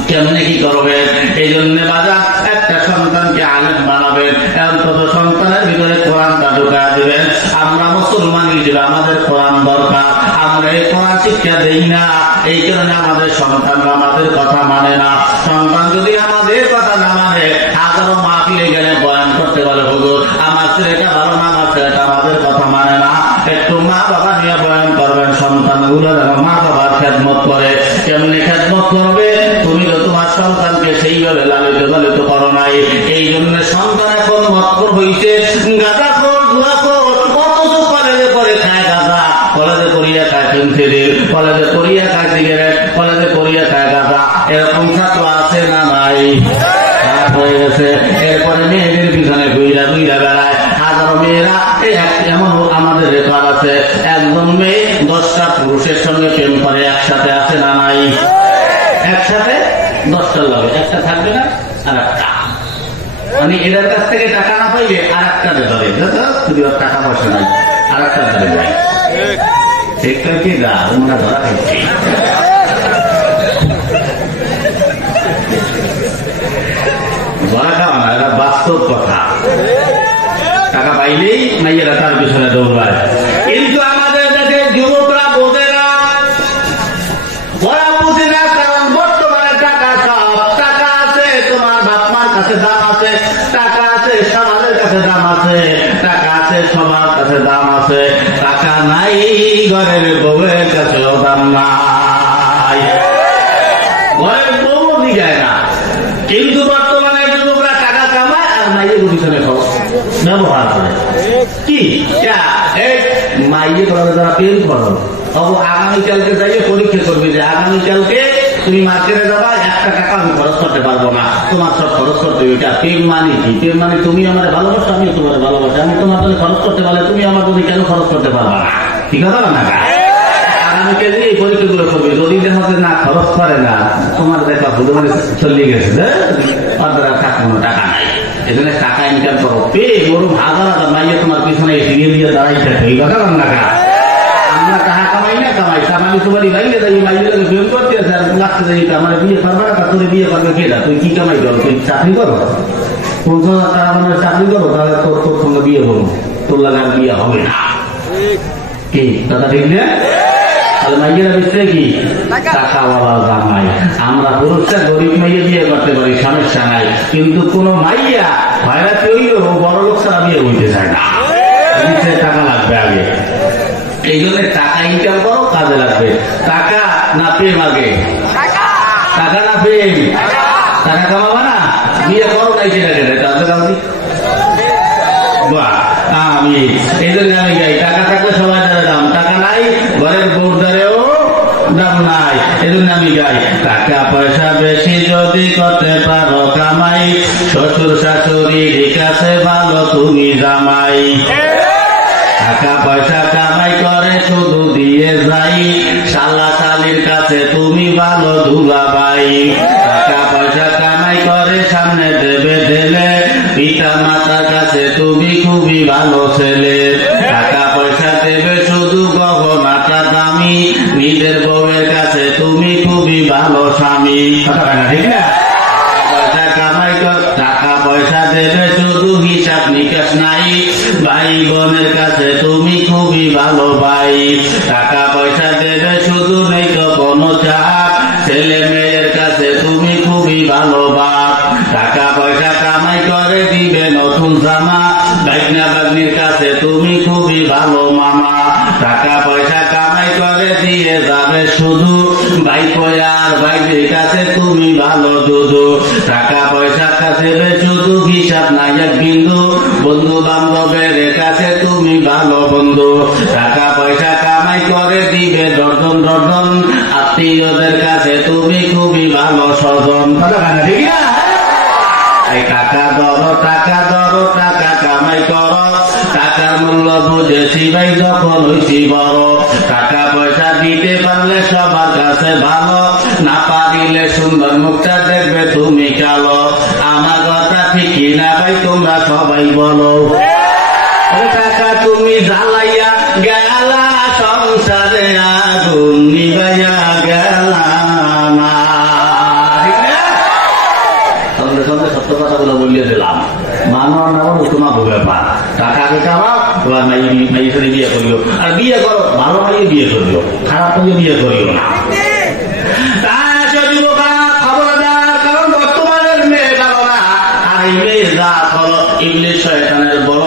কেমনে কি করবেন, এই জন্য বাজা একটা সন্তানকে আলেম বানাবেন, অন্তত সন্তানের ভিতরে কোরআনটা ঢুকা দিবেন। আমরা মুসলমান হিসেবে আমাদের কোরআন দরকার, আমরা এই কোরআন শিক্ষা দেই না, এই কারণে আমাদের সন্তানরা আমাদের কথা মানে না। সন্তান যদি আমাদের কথা না মানে, হাজারো মাহফিলে গেলে বয়ান করতে বলে, হুজুর আমার ছেলেটা ভালো না, আমার ছেলেটা আমাদের কথা মানে না। একটু মা বাবা নিয়ে বয়ান করবেন, সন্তানগুলো যেন মা বাবার খেদমত করে। কেমনি খেদমত করবে? তুমি তো তোমার সন্তানকে সেইভাবে লালিত পালিত করো নাই, এই জন্য সন্তান এখন মতকর হইছে, গাঁজাখোর, জুয়াখোর, কত কলেজে করে খায় গাঁজা, কলেজে করিয়া খায় পেন্সিডিল, কলেজে করিয়া খায় সিগারেট, কলেজে করিয়া খায় গাঁজা। এরকম ছাত্র আছে না নাই? খারাপ হয়ে গেছে। এরপরে মেয়েদের পিছনে ঘুইরা ঘুইরা বেড়ায় হাজারো মেয়েরা। এমন আমাদের রেকর্ড আছে, একজন মেয়ে 10টা পুরুষের সঙ্গে প্রেম করে একসাথে, আছে না নাই? একসাথে 10টা লাগে, একটা থাকবে না আর একটা, মানে এদের কাছ থেকে টাকা না পাইলে আর একটা ধরে, যদি ওর টাকা পয়সা নাই আর একটা ধরে যায়। ঠিক কি গা আমরা ধরা খাচ্ছি। ধরা খাওয়া না, এটা বাস্তব কথা। টাকা পাইলেই মাইয়েরা তার পিছনে দৌড়ায়। কিন্তু আমাদের দেশে যুবকরা বোঝে না, ওরা বুঝে না, কারণ বর্তমানে টাকা সব। টাকা আছে, তোমার বাপ মার কাছে দাম আছে, টাকা আছে, সমাজের কাছে দাম আছে, টাকা আছে, সবার কাছে দাম আছে, টাকা নাই ঘরের বউয়ের কাছেও দাম নাই, ঘরের বউ দিগায় না। কিন্তু বর্তমানে যুবকরা টাকা কামায় আর মাইয়ের পিছনে ব্যবহার করে। কি মাইয়ে করো, যারা প্রেম করো, আগামীকালকে যাইয়ে পরীক্ষা করবে যে আগামীকালকে তুমি মার্কেটে যাবা, 1 টাকা আমি খরচ করতে পারবো না, তোমার সব খরচ করতে হবে। এটা প্রেম মানে কি? প্রেম মানে তুমি আমার ভালোবাসো, আমি তোমার ভালোবাসি, আমি তোমার জন্য খরচ করতে পারলে তুমি আমার জন্য কেন খরচ করতে পারবা না? ঠিক আছে না? আগামীকাল এই পরীক্ষাগুলো করবে, যদি দেখা না খরচ করে না, তোমার দেখা ভুলে চলে গেছে, কোনো টাকা নাই, এখানে টাকা ইনকাম করো, পেয়ে বড় হাজার হাজার মাইয়ে তোমার পিছনে এগিয়ে দিয়ে দাঁড়াই থাকে। এই কথা না, আমরা টাকা কামাই না কামাই, কামাই তোমার বাইরে যাই, মাইয়ের প্রেম করতে আছে, আর লাগতে যাই আমার বিয়ে করবে না, তোর বিয়ে করবে কেটা? তুই কি কামাই করো? তুই চাকরি করো, 50,000 টাকা মানে চাকরি করো, তাহলে তোর তোর সঙ্গে বিয়ে করবো, তোর লাগে আর বিয়ে হবে না। কি কথা ঠিক না? মাইয়েরা বুঝছে কি টাকাওয়ালা জামাই। আমরা পুরুষরা গরিব মাইয়ে বিয়ে করতে পারি, সমস্যা নাই, কিন্তু কোন মাইয়া ভাইরাতি হইলেও বড় লোক ছাড়া বিয়ে হইতে চায় না, টাকা লাগবে আগে। এই জন্য টাকা ইনকাম করো, কাজে লাগবে। টাকা না প্রেম আগে? টাকা না প্রেম? টাকা কামাবা না, বিয়ে করো নাই সেটা কেটে তাদের আমি এই জন্য আমি যাই। টাকা থাকলে সবাই দ্বারা দাম, টাকা নাই ঘরের বউর দ্বারেও দাম নাই, এজন্য আমি গাই টাকা পয়সা বেশি যদি করতে পারো কামাই, শ্বশুর শাশুড়ির কাছে ভালো তুমি জামাই। টাকা পয়সা কামাই করে শুধু দিয়ে যাই, শালা শালির কাছে তুমি ভালো দুলাভাই। টাকা পয়সা কামাই করে সামনে দেবে ঢেলে, পিতা মাতার কাছে তুমি খুবই ভালো ছেলে। টাকা পয়সা দেবে শুধু গহনাটা দামি, নিজের বউয়ের কাছে তুমি খুবই ভালো স্বামী। ঠিক না? পয়সা কামাই কর, টাকা পয়সা দেবে শুধু হিসাব নিকাশ নাই, ভাই বোনের কাছে তুমি খুবই ভালো ভাই। টাকা পয়সা দেবে শুধু নেই তো কোনো চাপ, ছেলে মেয়ের কাছে তুমি খুবই ভালো বাপ। টাকা পয়সা কামাই করে দিবে নতুন জামা, ভাগনা ভাগ্নির কাছে তুমি খুবই ভালো মামা। টাকা পয়সা কামাই করে দিয়ে যাবে শুধু, ভাইপো আর ভাইদের কাছে তুমি ভালো দুধু। টাকা পয়সা কাছে শুধু হিসাব নাই এক বিন্দু, বন্ধু বান্ধবের কাছে তুমি ভালো বন্ধু। টাকা পয়সা কামাই করে দিবে দর্জন দর্জন, আত্মীয়দের কাছে তুমি খুবই ভালো স্বজন। ঠিক না? টাকা ধরো টাকা ধরো টাকা কামাই করো, টাকার মূল্য বুঝেছি ভাই যখন হইছি বড়। টাকা পয়সা দিতে পারলে সবার কাছে ভালো, না পারিলে সুন্দর মুখটা দেখবে তুমি কালো। আমার কথা ঠিকই না ভাই তোমরা সবাই বলো। টাকা তুমি জ্বালাইয়া গেলা, সংসারে আগুন নিবাইয়া গেলা না। সত্য কথাগুলো বলিয়ে দিলাম, মানো না বলো তোমার ব্যাপার। টাকা আগে কামাও, এবার মাইয়ের সাথে বিয়ে করিও, আর বিয়ে করো ভালো মাইয়ে বিয়ে করিও, খারাপ মাইয়ে বিয়ে করিও না। খবরদার, কারণ বর্তমানের মেয়ে গেল না, আর এই মেয়ে জাত হলো ইবলিস শয়তানের বড়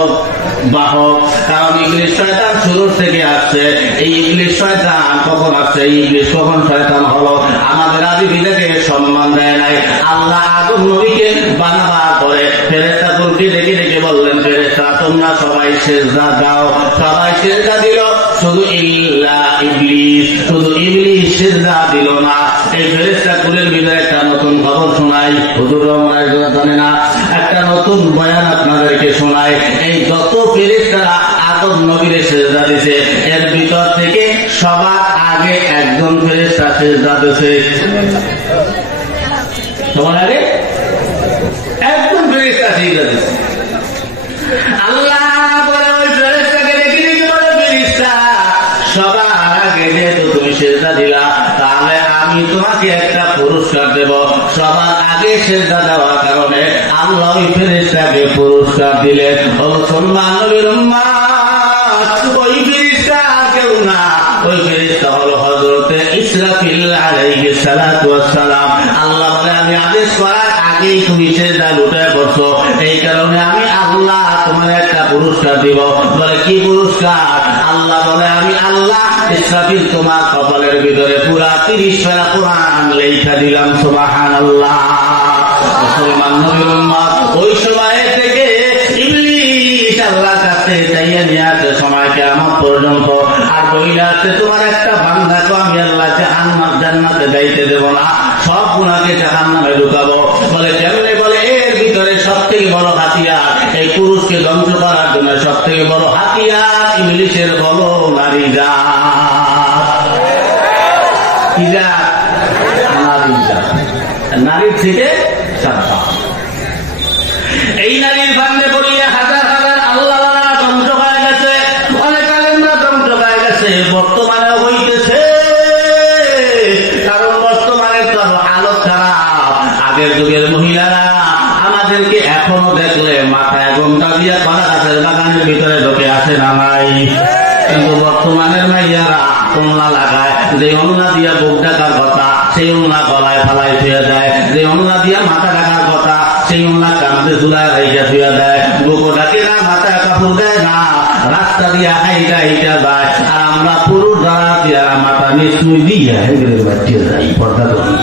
বাহক। কারণ ইবলিস শয়তান শুরুর থেকে আসছে। এই ইবলিস শয়তান কখন আসছে, ইবলিস কখন শয়তান হলো, আমাদের আদি বিদাকে সম্মান দেয় নাই। আল্লাহ আদম নবীকে বানাবার পরে ফেরেশতাগুলোকে ডেকে ডেকে বললেন, ফেরেশতা তোমরা সবাই সিজদা দাও। সবাই সিজদা দিল, শুধু ইল্লা ইবলিস, শুধু ইবলিস সিজদা দিল না। এই ফেরেশতাগুলোর ভিতরে একটা নতুন খবর শোনাই, হুজুর আমরা জানে না, একটা নতুন বয়ান আপনাদেরকে শোনাই। এই যত ফেরেশতারা আদম নবীরে সিজদা দিয়েছে, এর ভিতর থেকে সবার আগে একজন ফেরেশতা সিজদা দিয়েছে। তোমার আগে একজন ফেরেশতা সিজদা দিয়েছে। আল্লাহ বলে ওই ফেরেশতাকে দেখে দেখে বলে, ফেরেশতা সবার আগে যেহেতু তুমি সিজদা দিলা, তাহলে আমি তোমাকে একটা পুরস্কার দেব। সবার আগে সিজদা দেওয়ার কারণে আল্লাহ ওই ফেরেশতাকে পুরস্কার দিলেন। ও মুসলমান নবীর উম্মত, ওই ফেরেশতা কেউ না, ওই ফেরেশতা হলো হযরতে ইসরাফিল আলাইহিস সালাতু ওয়াস সালাম। আল্লাহ বলে আমি আদেশ করার আগেই তুমি সিজদা লুটায় পড়ছো, এই কারণে আমি আল্লাহ তোমার একটা পুরস্কার দিব। বলে কি পুরস্কার? আল্লাহ বলে আমি আল্লাহ ইসরাফিল তোমার কপালের ভিতরে পুরা 30 পারা কোরআন লেখা দিলাম। সুবহানাল্লাহ। মুসলমান নবীর উম্মত, ওই সময় থেকে ইবলিস আল্লাহর কাছে চাইয়া নিয়ে আসে সময় কিয়ামত পর্যন্ত, আর বইলা আছে তোমার একটা বান্দাকে আমি আল্লাহ জান্নাতে যাইতে দেব না, সব গুনাহকে জাহান্নামে ঢুকাবো। বলে কেমনে? বলে এর ভিতরে সব থেকে বড় হাতিয়ার, এই পুরুষকে ধ্বংস করার জন্য সব থেকে বড় হাতিয়ার ইবলিসের হলো নারী জাত। কি জাত? নারী জাত। নারীর থেকে সাবধান। এই নারীর ফান্দে পড়িয়ে হাজার হাজার আল্লাহ ধ্বংস হয়ে গেছে, অনেক আলেমরা ধ্বংস হয়ে গেছে, বর্তমানে হইতেছে। কারণ বর্তমানে তো হালত খারাপ। আগের যুগের মহিলারা আমাদেরকে এখনো দেখলে মাথায় ঘোমটা দিয়ে কলা গাছের বাগানের ভিতরে ঢুকে আসে না নাই, কিন্তু বর্তমানের মাইয়ারা ওড়না লাগায়, যে ওড়না দিয়া বুক ঢাকার কথা সেই ওড়না গলায় ফালাই ধুয়ে দেয়, যে ওড়না দিয়া মাথা ঢাকার কথা সেই ওড়না কাঁধে ঝুলায় রেখে ধুয়ে দেয়, বুকো ঢাকে না, মাথায় কাপড় দেয় না, রাস্তা দিয়া হাইটা হাইটা যায়। আর আমরা পুরুষ দ্বারা দিয়া মাথা নিশ্চয় দিয়ে হেগড়ে বাচ্চে যাই। পর্দা করি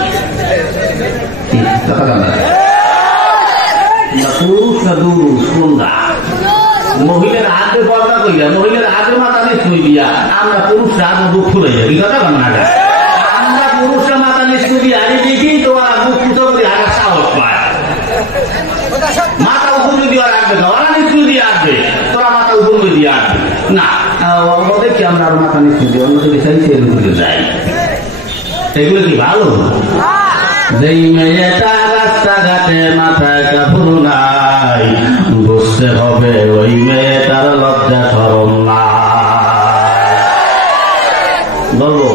পুরুষ না দুরুষ কোনটা? মহিলার হাতে পর্দা করিয়া, মহিলার হাতে মাথা নিশ্চয় দিয়া আমরা পুরুষরা আগে বুক ফুলে যাই। কথা বল না, নিচু দিয়ে হারি দেখি তোমার মুখ ফুটো করে হাঁটার সাহস পায়। মাথা উপর দিয়ে রাখবে না, ওরা নিচু দিয়ে আসবে, তোরা মাথা উপর দিয়ে আসবে না। দেখি আমরা আর মাথা নিচু দিয়ে অন্যদিকে চাইছি এগুলো যাই। এগুলো কি ভালো? যেই মেয়েটা রাস্তাঘাটে মাথায় কাপড় নাই, বুঝতে হবে ওই মেয়েটার লজ্জা শরম নাই। বলবো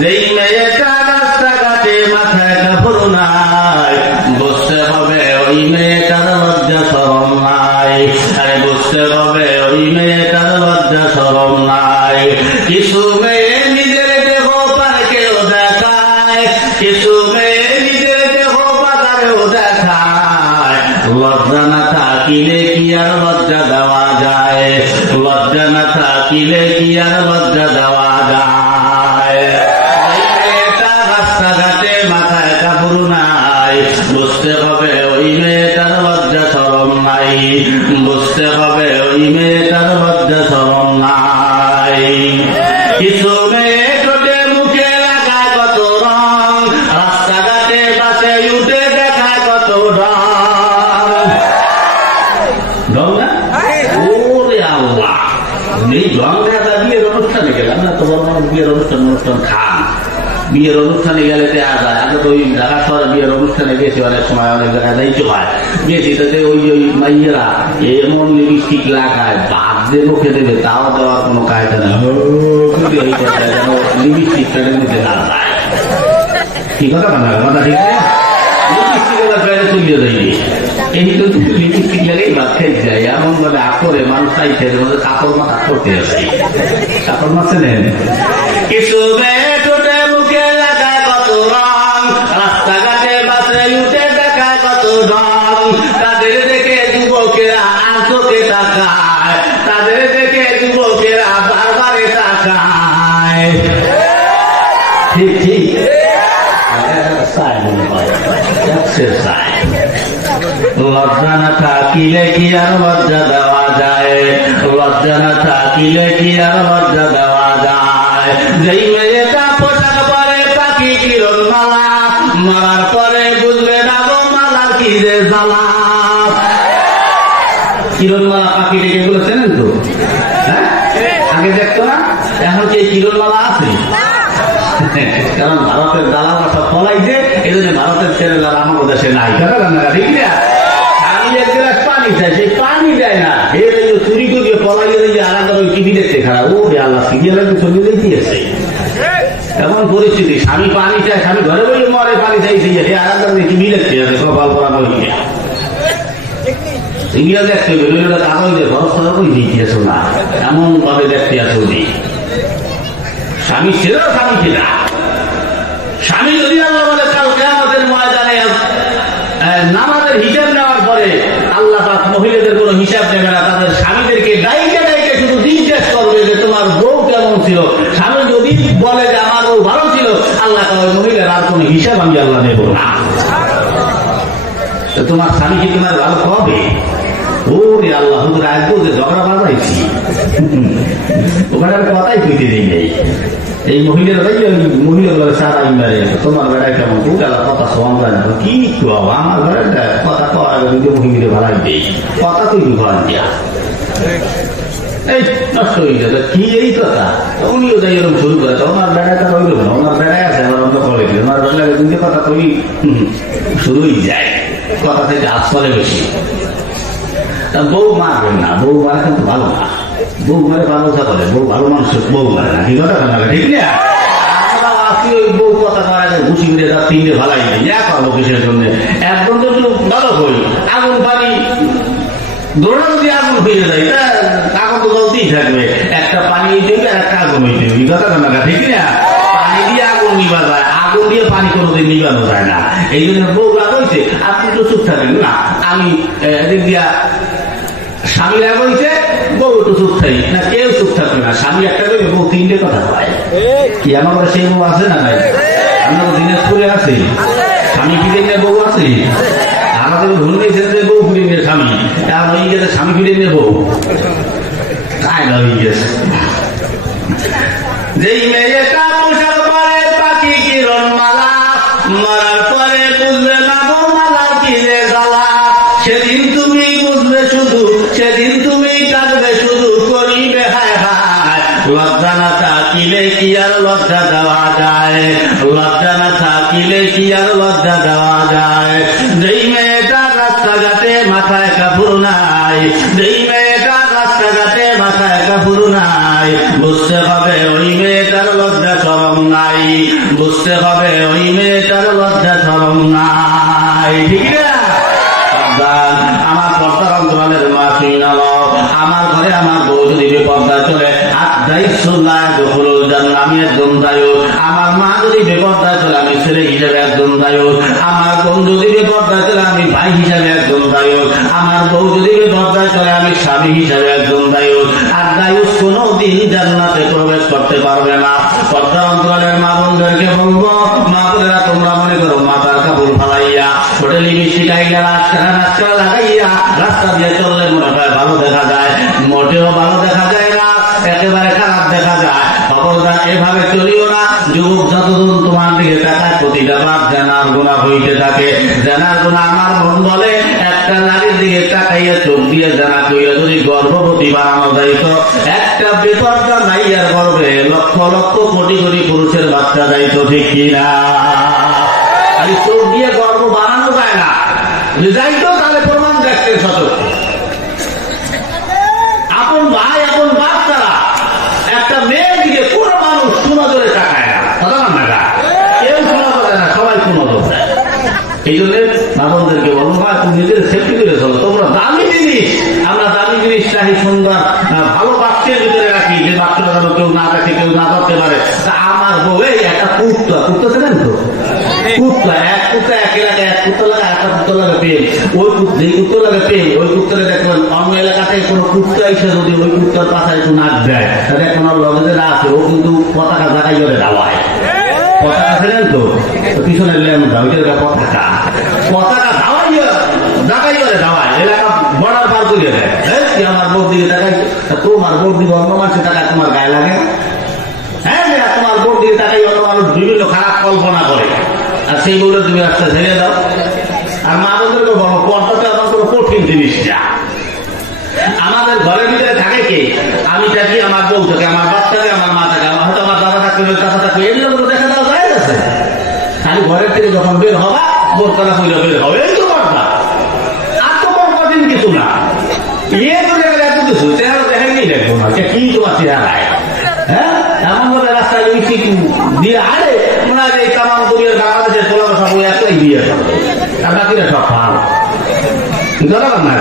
যেই মেয়েটা রাস্তাঘাটে মাথায় কাপড় নাই, বুঝতে হবে ওই মেয়েটার লজ্জা শরম নাই। আরে বুঝতে হবে ওই মেয়েটার লজ্জা শরম নাই। কিছু মেয়ে নিজের দেহ পার্কেও দেখায়, কিছু মেয়ে নিজের দেহ পাতারেও দেখায়। লজ্জা না থাকিলে কি আর লজ্জা দেওয়া যায়? লজ্জা না থাকিলে কি আর লজ্জা দেওয়া যায়? রাস্তাঘাটে মাথায় কাপড় নাই, বুঝতে হবে ওই মেয়েটার লজ্জা শরম নাই। বুঝতে হবে ওই মেয়েটার লজ্জা শরম নাই। কিছু মেয়ে ঠোঁটে মুখে লাগায় কত রং, রাস্তাঘাটে বাসে উঠে দেখায় কত রং না? ওরে আল্লাহ, এই রং দেখা বিয়ের অনুষ্ঠানে গেলাম না, তোমার বিয়ের অনুষ্ঠান খান, বিয়ের অনুষ্ঠানে গেলে দেওয়া যায়। আগে তো ওই ঢাকা শহরে বিয়ের অনুষ্ঠানে গেছি, অনেক সময় অনেক জায়গায় দায়িত্ব হয়, গেছি তাতে ওই মাইয়েরা এমন লিপস্টিক লাগায়, বাদ যে মুখে দেবে তাও দেওয়ার কোনো কায়দা নেই। লিপস্টিকটা নিতে না যায়, কি কথা না কথা ঠিক না? লিপস্টিক এবার বাইরে চলিয়ে যাইবে, এই তো লিপস্টিক লাগেই বাদ খেয়ে যায়। এমন ভাবে আকরে মানুষ চাইছে কাপড় মাথা করতে আসে, কাপড় মাছে নেন। কিছু ঠোঁটে মুখে লাগায় কত রং, রাস্তাঘাটে বাসে উঠে দেখায় কত রং। তাদের দেখে যুবকেরা আর চোখে তাকায়, তাদের দেখে যুবকেরা বারবারে তাকায়। ঠিক ঠিক চায় মনে হয়, চায়। লজ্জা না থাকিলে কি আর লজ্জা দেওয়া যায়? লজ্জা না থাকিলে কি আর লজ্জা দেওয়া যায়? যেই মেয়েটা পোশাক পরে পাখি কিরণ মালা, মারার পরে বুঝবে না গো মালার কি যে জ্বালা। কিরণ মালা পাখি ডেকে গুলো চেনেন তো? হ্যাঁ, আগে দেখতো না, এখন কি কিরণ মালা আছে? কারণ ভারতের দালালরা সব ফলাইছে, এই জন্য ভারতের ছেলেরা আমার দেশে নাই। ঠিক না? আমি এক গ্লাস পানি চাই, সেই পানি দেয় না, চুরি করিয়ে ফলাইয়ে দিয়ে আলাদা ওই টিভি দেখতে খারাপ। ও আল্লাহ, সিরিয়াল চলে দিয়েছে এমন পরিস্থিতি। স্বামী পানি চায়, স্বামী ঘরে বলে মরে পানি চাইছে, আলাদা টিভি দেখতে আছে সকাল করা বইয়ে সিরিয়াল দেখতে হবে। কাগজ দিয়ে ঘর সরবই দিয়েছে না, এমন ভাবে দেখতে আছে। স্বামী ছিল, স্বামী ছিল। স্বামী যদি আল্লাহ বলে কালকে আমাদের ময়দানে নামাজের হিসাব নেওয়ার পরে আল্লাহ পাক মহিলাদের কোন হিসাব নেবে না, তাদের স্বামীদেরকে ডাইকে ডাইকে শুধু জিজ্ঞেস করবে যে তোমার বউ কেমন ছিল। স্বামী যদি বলে যে আমার বউ ভালো ছিল, আল্লাহ মহিলার আর কোন হিসাব আমি আল্লাহ নেব না। তোমার স্বামী কি তোমার ভালো হবে? ওরে আল্লাহ, হুজুর আসবো যে ঝগড়া বাজাইছি, ওখানে আর কথাই কইতে দিই নেই। এই মহিলারাই মহিলা সারাই মারে, তোমার বেড়ায় কেমন কথা সমান যায় না, কি আমার বেড়াটা কথা কওয়ার মহিলা ভাড়াই দেই, কথা তৈরি করান দিয়া এই নষ্ট হয়ে যাবে। কি এই কথা? উনিও যাই এরকম শুরু করে, ওনার বেড়াটা রইল না, ওনার বেড়ায় আছে, আমার অন্য করে দিল, ওনার বেড়ায় কিন্তু কথা তৈরি শুরুই যায়, কথা থেকে আসলে বেশি। বউ মারবেন না, বউ মারা কিন্তু ভালো না, বউ মারে ভালো বলে, বউ ভালো মানুষ বউ মারে না, কি কথা না? ঠিক না? ওই বউ কথা করা ঘুষি ফিরে তার তিনটে ভালাই নেই, এক পাবো কিসের জন্য? একদম তো ভালো হই, আগুন পানি দৌড়া যদি আগুন হয়ে যায়, আগুন তো জ্বলতেই থাকবে, একটা পানি দেবে আর একটা আগুন হইতে হবে, কথা না? ঠিক না? পানি দিয়ে আগুন নিবা যায়, আগুন দিয়ে পানি কোনোদিন নিবানো যায় না। এই জন্য বউ রাগ হয়েছে, আপনি তো চুপ থাকেন না, আমি এদিক দিয়া স্বামী রাগ হয়েছে, বউ একটু চুপ থাকি না, কেউ চুপ থাকবে না। স্বামী একটা করে বউ তিনটে কথা পায়, কি আমার কাছে সেই বউ আছে না? নাই, আমরা দিনাজপুরে আছি, স্বামী ফিরে নিয়ে বউ আছে। আমাদের ভুল গেছে যে বউ ফিরে নিয়ে স্বামী, আর হয়ে গেছে স্বামী ফিরে নিয়ে বউ, তাই না হয়ে গেছে। যেই মেয়েটা পোশাক পরে লজ্জা না থাকিলে কি আর লজ্জা দেওয়া যায়, লজ্জা না থাকিলে কি আর লজ্জা দেওয়া যায়। যেই মেয়েটা রাস্তাঘাটে মাথায় কাপড় নাই, যেই মেয়েটা রাস্তাঘাটে মাথায় কাপড় নাই, বুঝতে হবে ওই মেয়েটার লজ্জা শরম নাই, বুঝতে হবে ওই মেয়েটার লজ্জা শরম নাই। ঠিক না? আমার পর্দার অন্তরালের মা শুনাল, আমার ঘরে আমার বউ যদি বিপর্দা চলে আমি একজন দায়ক, আমার মা যদি বিপর্দায় চলে আমি ছেলে হিসেবে একজন দায়ক, আমার বোন যদি বিপর্দায় চলে আমি ভাই হিসেবে একজন দায়ক, আমার বউ যদি বিপর্দায় চলে আমি স্বামী হিসেবে একজন দায়ক। আর দায়ক কোনো দিন জান্নাতে প্রবেশ করতে পারবে না। পর্দা অন্তরালের মা বোনদেরকে বলবো, মা বোনেরা তোমরা মনে করো মাথার কাপড় ফালাইয়া ছোটে লিপস্টিক আইয়া নাচকা লাগাইয়া রাস্তা দিয়ে চললে মনে হয় ভালো দেখা যায়, মোটেও ভালো দেখা যায় না, একেবারে খারাপ দেখা যায়। খবরদার এভাবে চলিও না। যুবক যতদিন তোমার দিকে তাকায় প্রতিটা বার জানার গুণা হইতে থাকে, জানার গুণা। আমার মন বলে একটা নারীর দিকে তাকাইয়া চোখ দিয়ে জানা কইয়া যদি গর্ভবতী বানানো যাইত, একটা বেপরদা নাইয়ার গর্ভে লক্ষ লক্ষ কোটি কোটি পুরুষের বাচ্চা যাইত। ঠিক কিনা? খালি চোখ দিয়ে গর্ভ বানানো যায় না, যাইতো তাহলে প্রমাণ দেখতেন সতর্ক। আপন ভাই আপন বাচ্চারা একটা মেয়ের দিকে কোন মানুষ সুনজরে তাকায় না, কথা না, কেউ সুনজরে না, সবাই সুনজর দেয়। এই জন্য বাবনদেরকে বলবো, মা তুমি নিজের সেফটি করে চলো, তোমরা দামি জিনিস, আমরা দামি জিনিস চাই, সুন্দর ভালো বাচ্চার ভিতরে রাখি, যে বাচ্চারা যেন কেউ না দেখে কেউ না করতে পারে। তা আমার বউ একটা কুত্তা, কুত্তা দেবেন তো, কুত্তা এক কুত্তা এক এলাকায় এক কুত্তা লাগা, একটা কুত্তা লাগে পেন, ওই যেই কুত্তা লাগে পেন ওই কুত্তারে দেখবেন অন্য এলাকাতে কোনো কুত্তা এসে যদি ওই কুত্তার পাশায় একটু নাক দেয়, তাহলে এখন ওর লগে যেটা আছে ও কিন্তু পতাকা জায়গায় করে দাওয়ায়। পতাকা ছিলেন তো পিছনের লেমটা ওইটা পতাকা, পতাকা দাওয়াইয়া জায়গায় করে দাওয়ায়, এলাকা বর্ডার পার করিয়ে দেয়। আমার বোর দিকে তাকাই, তোমার বোর দিকে অন্য মানুষের টাকায় তোমার গায়ে লাগে? হ্যাঁ, তোমার বোর দিকে তাকাই অন্য মানুষ বিভিন্ন খারাপ কল্পনা করে, আর সেই বলে তুমি রাস্তা ছেড়ে দাও। আর মা বোনদেরকে বলো পর্দাটা আমার কোনো কঠিন জিনিস যা। আমাদের ঘরের ভিতরে থাকে কে? আমি থাকি, আমার বউ থাকে, আমার বাচ্চা থাকে, আমার মা থাকে, হয়তো আমার দাদা থাকবে, চাচা থাকবে, এগুলো কোনো দেখা দেওয়া যায় আছে। খালি ঘরের থেকে যখন বের হবা বোরকালা কইলে বের হবে, এই তো পর্দা। আর তো কোনো কঠিন কিছু না, ইয়ে তো দেখা এত কিছু চেহারা দেখাই দেখবো না, কি তোমার চেহারায়। হ্যাঁ, এমন ভাবে রাস্তায় দিয়ে আরে মনে হয় এই তামাম দুনিয়ার বাংলাদেশের পোলা সব একটাই বিয়ে করবে, আর বাকিরা সব ভালো না।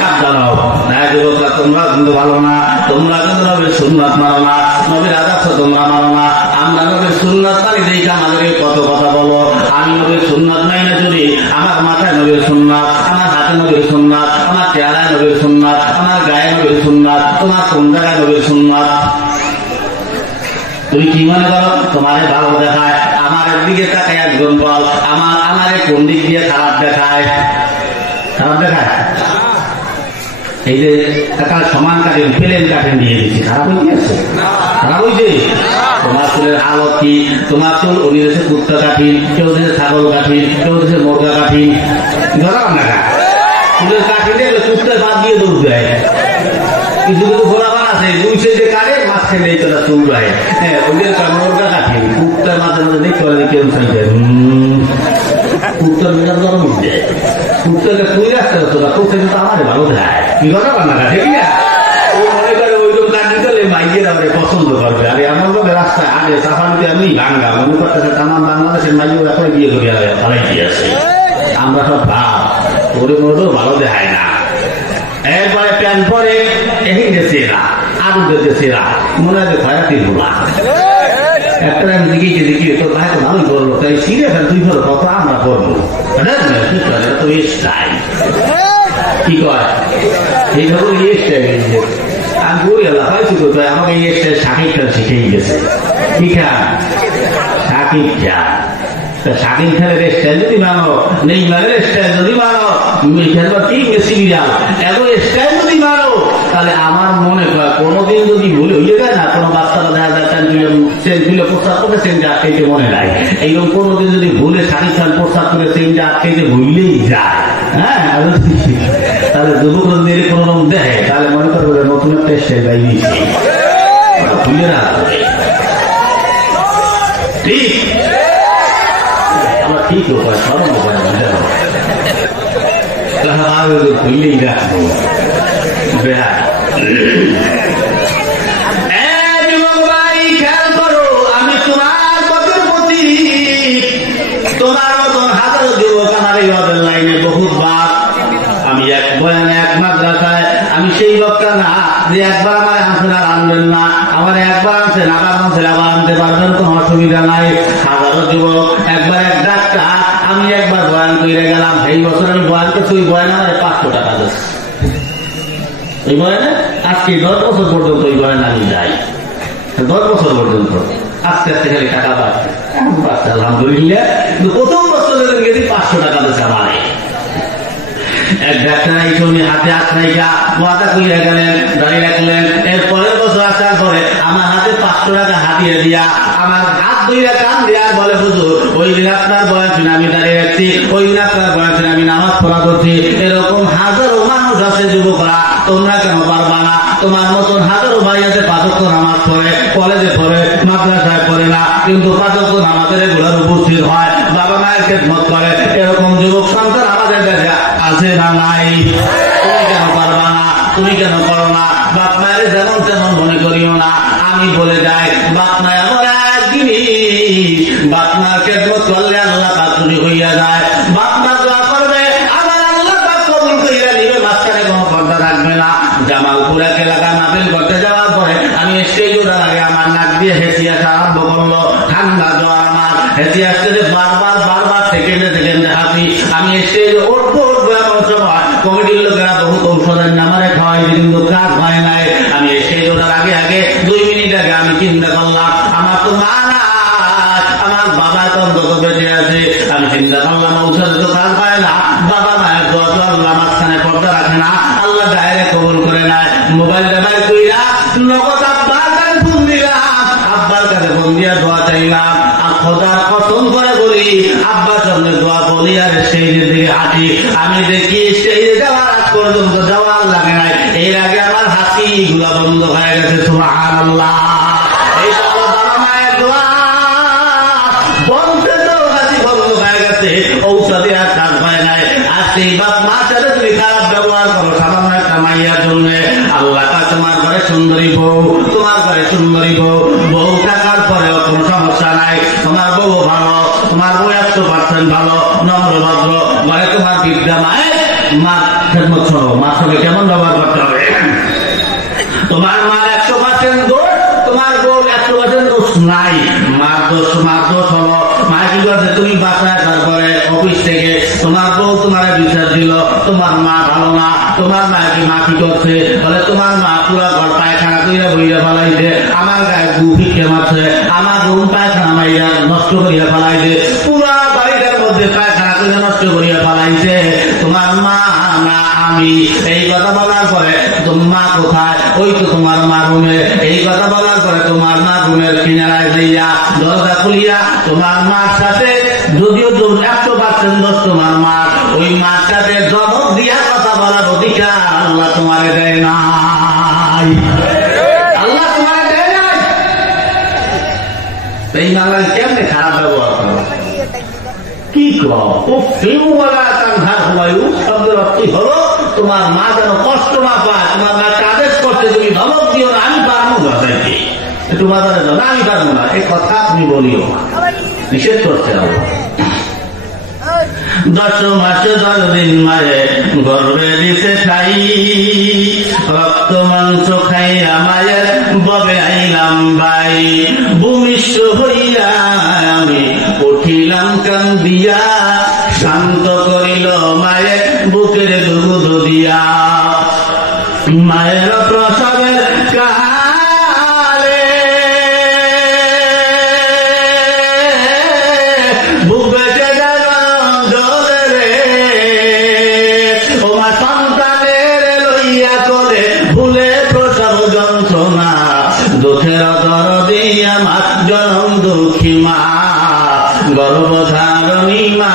সাবধান হও না, যুবকরা তোমরা কিন্তু ভালো না, তোমরা কিন্তু নবীর সুন্নাত মানো না, নবীর আদর্শ তোমরা মানো না। আমরা নবীর সুন্নাত মানি দেখে আমাদেরকে কত কথা বলো। আমি নবীর সুন্নাত নাই না, যদি আমার মাথায় নবীর সুন্নাত, আমার হাতে নবীর সুন্নাত, আমার চেহারায় নবীর সুন্নাত, আমার গায়ে নবীর সুন্নাত, তোমার কোন জায়গায় নবীর সুন্নাত? তুমি কি মনে করো তোমারে ভালো দেখায়? আমার দিকে তাকায় একজন বল, আমারে কোন দিক দিয়ে খারাপ দেখায়? খারাপ দেখায়? এই যে টাকা সমান কাটেন প্লেন কাটেন দিয়ে দিচ্ছি, খারাপ হয়ে গেছে? খারাপ হয়েছে? তোমার চুলের হালত কি? তোমার চুল উনি দেশে কুত্তা কাঠিন, কেউ দেশে ছাগল কাঠিন, কেউ দেশে মুরগা কাঠিন, ধরাম না চুলের কাঠিন দেখলে কুত্তায় বাদ দিয়ে দৌড় দেয়। কিছু কিছু ঘোরাবার আছে দুই সাইডে কাটে, মাঝখানে এই তোরা চুল রায়। হ্যাঁ, ওদের মুরগা কাঠিন, কুত্তার মাঝে মাঝে দেখতে পারে কেউ সাইডে কুত্তার মেজাজ গরম উঠে যায়। কুত্তাকে তুই রাখতে হতো না, কুত্তা কিন্তু আমার ভালো দেয়, কি কথা বান্না ঠিক না? ও মনে করে ওইরকম কাটি করলে মাইকের আমাকে পছন্দ করবে। আর এমন ভাবে রাস্তায় আগে চাপানিতে আমি গাঙ্গা মনে করতেছে তামাম বাংলাদেশের মাইকে এখন বিয়ে করে ভালাই দিয়েছে। আমরা সব ভাব ওরে মনেও ভালো দেখায় না। এরপরে প্যান্ট পরে এই দেশে এরা আরো দেশে এরা মনে হয় খয়াতি ভোলা একটা দিকে দিকে তো ভাই তো ভালোই করলো, তাই সিরিয়াস তুই বলো কত আমরা করবো তো এসটাই কি কয় এই ধরো এসটাই আমি বলি আল্লাহ হয়তো কোথায় আমাকে এসটাই শাকিব খান শিখেই গেছে। কি খান? শাকিব খান। শাকিব খানের স্টাইল যদি মানো, নেইমারের স্টাইল যদি মানো, সিরিয়াল এত স্টাইল যদি মানো, তাহলে আমার মনে হয় কোনোদিন যদি ভুলে হইয়ে যায় না, কোনো বাচ্চারা দেখা যায় সেন্ট প্রস্তাব করে সেন্টে আটকাইতে মনে নাই, এইরকম কোনোদিন যদি ভুলে শাকিব খান প্রস্তাব করে সেন্টে আটকাইতে ভুললেই যায়, হ্যাঁ তাহলে যুবক যদি কোনো রকম দেখে তাহলে মনে করবে নতুন একটা স্টাইল বাইরে খুলে না ঠিক আমার ঠিক উপায় সরল উপায় খুললেই রাখবো বেহার খেয়াল করো আমি তোমার পথের প্রতি তোমার মতন হাজারো যুবক আমার এই ওদের লাইনে বহুতবার আমি এক বয়ানে এক মাদ্রাসায় আমি সেই বক্তা না যে একবার আমার আনছেন আর আনবেন না আমার একবার আনছেন আবার আনছেন আবার আনতে পারবেন কোনো অসুবিধা নাই হাজারো যুবক একবার এক ডাক্তার আমি একবার বয়ান করে গেলাম এই বছর আমি বয়ান করছি ওই বয়ান আমার 500 টাকা দিচ্ছে ওই বয়ানে আজকে 10 বছর পর্যন্ত ওই বয়ান আমি যাই 10 বছর পর্যন্ত আস্তে আস্তে খালি টাকা পাচ্ছে আলহামদুলিল্লাহ কিন্তু প্রথম বছরের গেলে 500 টাকা দিচ্ছে আমার এক ডাক্তার উনি হাতে হাত নাইকা ওয়াদা কইরা গেলেন দাঁড়িয়ে রাখলেন এর পরের বছর আসার পরে আমার হাতে 500 টাকা হাতিয়ে দিয়া আমার হাত ধইরা কান দিয়া বলে হুজুর ওই দিন আপনার বয়সে আমি দাঁড়িয়ে রাখছি ওই দিন আপনার বয়সে আমি নামাজ পড়া করছি এরকম হাজারো মানুষ আছে যুবকরা তোমরা কেন পারবা না তোমার মতন হাজারো ভাই আছে 5 ওয়াক্ত নামাজ পড়ে কলেজে পড়ে মাদ্রাসায় পড়ে না কিন্তু 5 ওয়াক্ত নামাজের ঘোড়ার উপস্থিত হয় বাবা মায়ের খেদমত করে এরকম যুবক সন্তান আমাদের দেশে আছে না নাই তুমি কেন পারবা না তুমি কেন করো না বাপ মায়ের যেমন তেমন মনে করিও না আমি বলে যাই বাপ মায় এমন এক জিনিস বাপ মার খেদমত করলে আল্লাহ পাক তুমি হইয়া যায় বাপ মা দোয়া করবে আবার আল্লাহ পাক কবুল কইরা নিবে মাঝখানে কোনো পর্দা থাকবে না জামালপুর এক এলাকা নাবিল করতে যাওয়ার পরে আমি স্টেজ ওঠার আগে আমার নাক দিয়ে হেসি আসা আরম্ভ করলো ঠান্ডা জ্বর আমার হেসি আসতে বারবার সেকেন্ডে হাসি আমি স্টেজ উঠবো এমন সময় কমিটির লোকেরা বহুত ঔষধের নামারে খাওয়াই কিন্তু কাজ হয় নাই আমি স্টেজ ওঠার আগে 2 মিনিট আগে আমি চিন্তা করলাম আমার তো মা না আমার বাবা তো অন্তত বেঁচে আছে আমি চিন্তা করলাম ঔষধের তো কাজ হয় না বাবা মায়ের দোয়া তো আল্লাহ মাঝখানে পর্দা রাখে না আল্লাহ ডাইরেক্ট কবুল করে নেয় মোবাইলটা বাই কইরা নগদ আব্বার কাছে ফোন দিলাম আব্বার কাছে ফোন দিয়া দোয়া চাইলাম আর খোদার কসম করে বলি আব্বার সামনে দোয়া বলি আর স্টেজের দিকে হাঁটি আমি দেখি স্টেজে যাওয়ার আগ পর্যন্ত যাওয়ার লাগে নাই এর আগে আমার হাসি গুলা বন্ধ হয়ে গেছে সুবহানাল্লাহ এই বাবা মায়ের দোয়া বন্ধে তো হাসি বন্ধ হয়ে গেছে ঔষধে আর কাজ হয় নাই আর সেই বাপ মা সাথে তুমি খারাপ ব্যবহার করো সামান্য একটা মাইয়ার জন্য আল্লাহ তোমার ঘরে সুন্দরী বউ তোমার ঘরে সুন্দরী বউ থাকার পরেও কোনো সমস্যা নাই তোমার বউ ভালো তোমার বউ 100% ভালো নম্র ভদ্র ঘরে তোমার বিদ্যা মায়ের মা খেদমত শোনো মার সঙ্গে কেমন ব্যবহার করতে হবে তোমার মার 100% দোষ তোমার বউ 100% দোষ নাই মার দোষ হলো মা কি করছে তুমি বাসায় তারপরে অফিস থেকে তোমার বউ তোমার বিচার দিল তোমার মা ভালো না তোমার মা কি করছে বলে তোমার মা পুরা ঘর পায়খানা কইরা বইরা ফেলাইছে আমার গায়ে গু ফিকে মারছে আমার রুম পায়খানা মাইরা নষ্ট করিয়া ফেলাইছে পুরা বাড়িটার মধ্যে পায়খানা কইরা নষ্ট করিয়া ফেলাইছে তোমার মা না আমি এই কথা বলার পরে তোমার মা কোথায় ওই তো তোমার মা রুমে এই কথা বলার পরে তোমার মা রুমের কিনারায় যাইয়া দরজা খুলিয়া তোমার মার সাথে যদিও 100% দোষ তোমার মা ওই মার সাথে জবাব দিয়া কথা বলার অধিকার আল্লাহ তোমারে দেয় নাই আল্লাহ তোমারে দেয় নাই এই বাংলায় কেমনে খারাপ ব্যবহার করো কি শব্দের অর্থ হলো তোমার মা যেন কষ্ট না পায় তোমার মাকে আদেশ করছে তুমি ধমক দিও না আমি পারবো বাসাইতে একটু বাজারে যাও না আমি পারবো না এই কথা তুমি বলিও নিষেধ করছে আল্লাহ 10 মাস 10 দিন মায়ে গর্বে দিতে ঠাই রক্ত মাংস খাইয়া মায়ের ববে আইলাম ভাই ভূমিষ্ঠ হইয়া আমি উঠিলাম কান্দিয়া শান্ত করিল মায়ের বুকের দুধ দিয়া মায়ের প্রসবের কালে বুকেতে গেলাম জলে রে ও মা সন্তানের লইয়া করে ভুলে প্রসব যন্ত্রণা দুঃখের দরদি আমার জনম দুঃখী মা গর্ভধারণী মা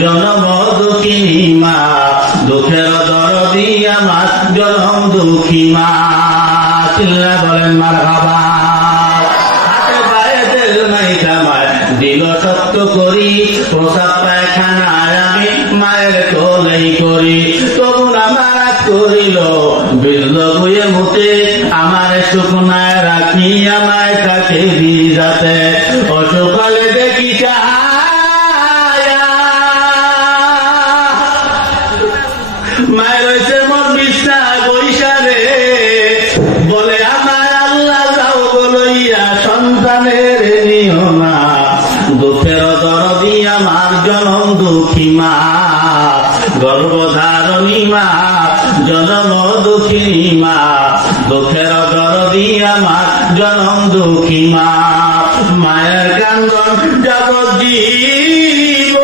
জনম দুঃখিনী মা দুঃখের দরদি আমার জনম দুঃখী মা চিল্লা বলেন মারহাবা। করিল বিল বইয়ে মুতে আমার শুকনায় রাখি আমায় তাকে ভিজাতে ও সকালে দেখি মায়ের হয়েছে মন বিছনায় বৈশা রে বলে আমার আল্লাহ যাও বলইয়া সন্তানের নিও না দুঃখের দরদি আমার জনম দুঃখী মা গর্ভধারণী মা জনম দুঃখিনী মা দুঃখের দরদি আমার জনম দুঃখী মা মায়ের কান্দন যাবজ্জীব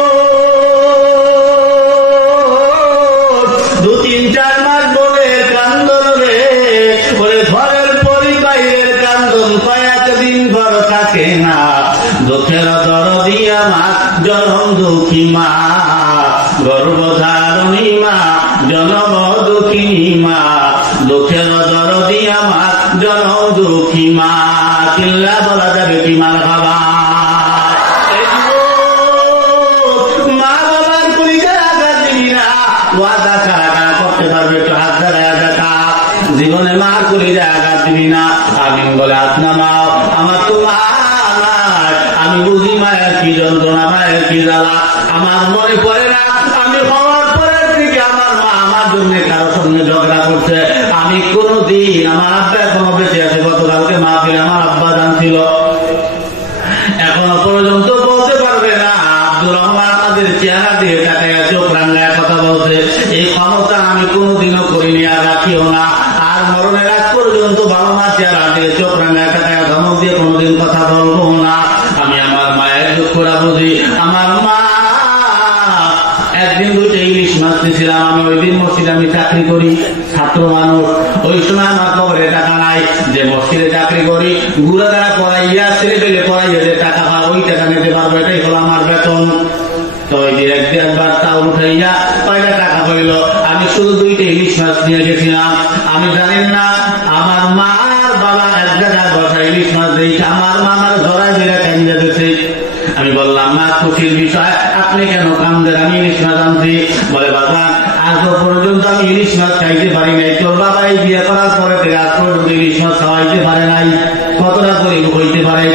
2-3-4 মাস বলে কান্দন রে বলে ঘরের পরিবারের কান্দন কয়েকদিন ঘর থাকে না দুঃখের দরদি আমার জনম দুঃখী মা গর্ভধারণী মা জনম দুঃখিনী মা দুঃখের দরদি আমার জনম দুঃখী মা চিল্লা বলা যাবে কি মার বাবা মা বাবার পরিচয় আঘাত দিবি না ওয়াদা ছাড়া করতে পারবে একটু হাত ধরায় দেখা জীবনে মার পরিচয় আঘাত দিবি না আমি বলে আপনা মা আমার তো মা আমি বুঝি মায়ের কি যন্ত্রণা মায়ের কি জ্বালা আমার মনে পড়ে না আমি হওয়ার পরের থেকে আমার মা আমার জন্য কারোর সঙ্গে ঝগড়া করছে আমি কোনদিন আমার আব্বা এখনো বেঁচে আছে গতকালকে মা ফিরে আমার আব্বা জানছিল এখনো পর্যন্ত বলতে পারবে না আব্দুর রহমান আমাদের চেহারা দিয়ে তাকায় চোখ রাঙ্গায় কথা বলছে এই ক্ষমতা আমি কোনোদিনও করিনি আর রাখিও না আর মরণের আগ পর্যন্ত বাবা মা চেহারা দিয়ে চোখ রাঙ্গায় তাকায় ধমক দিয়ে কোনোদিন কথা বলবো না আমি আমার মায়ের দুঃখটা বুঝি আমার মা একদিন 2টা ইলিশ মাছ দিয়েছিলাম আমি ওই দিন মসজিদে আমি চাকরি করি ছাত্র মানুষ ওই সময় আমার খবরে টাকা নাই যে মসজিদে চাকরি করি গুড়া দ্বারা পড়াইয়া ছেলে পেলে পড়াইয়া যে টাকা পা ওই টাকা নিতে পারবো এটাই হলো আমার বেতন তো ওই যে একবার তাও উঠাইয়া কয়টা টাকা হইল আমি শুধু 2টা ইলিশ মাছ নিয়ে গেছিলাম আমি জানেন না আমার মার বাবা এক জায়গায় বসা ইলিশ মাছ দিয়েছে আমার মামার ধরায় বেড়ে কেন্দ্রে দিয়েছে আমি বললাম মা খুশির বিষয় আপনি কেন কান্দেন আমি ইলিশ মাছ আনছি বলে বাবা আজ পর্যন্ত আমি ইলিশ মাছ খাইতে পারি নাই তোর বাবা এই বিয়ে করার পরে থেকে আজ পর্যন্ত ইলিশ মাছ খাওয়াইতে পারে নাই কতটা করে হইতে পারে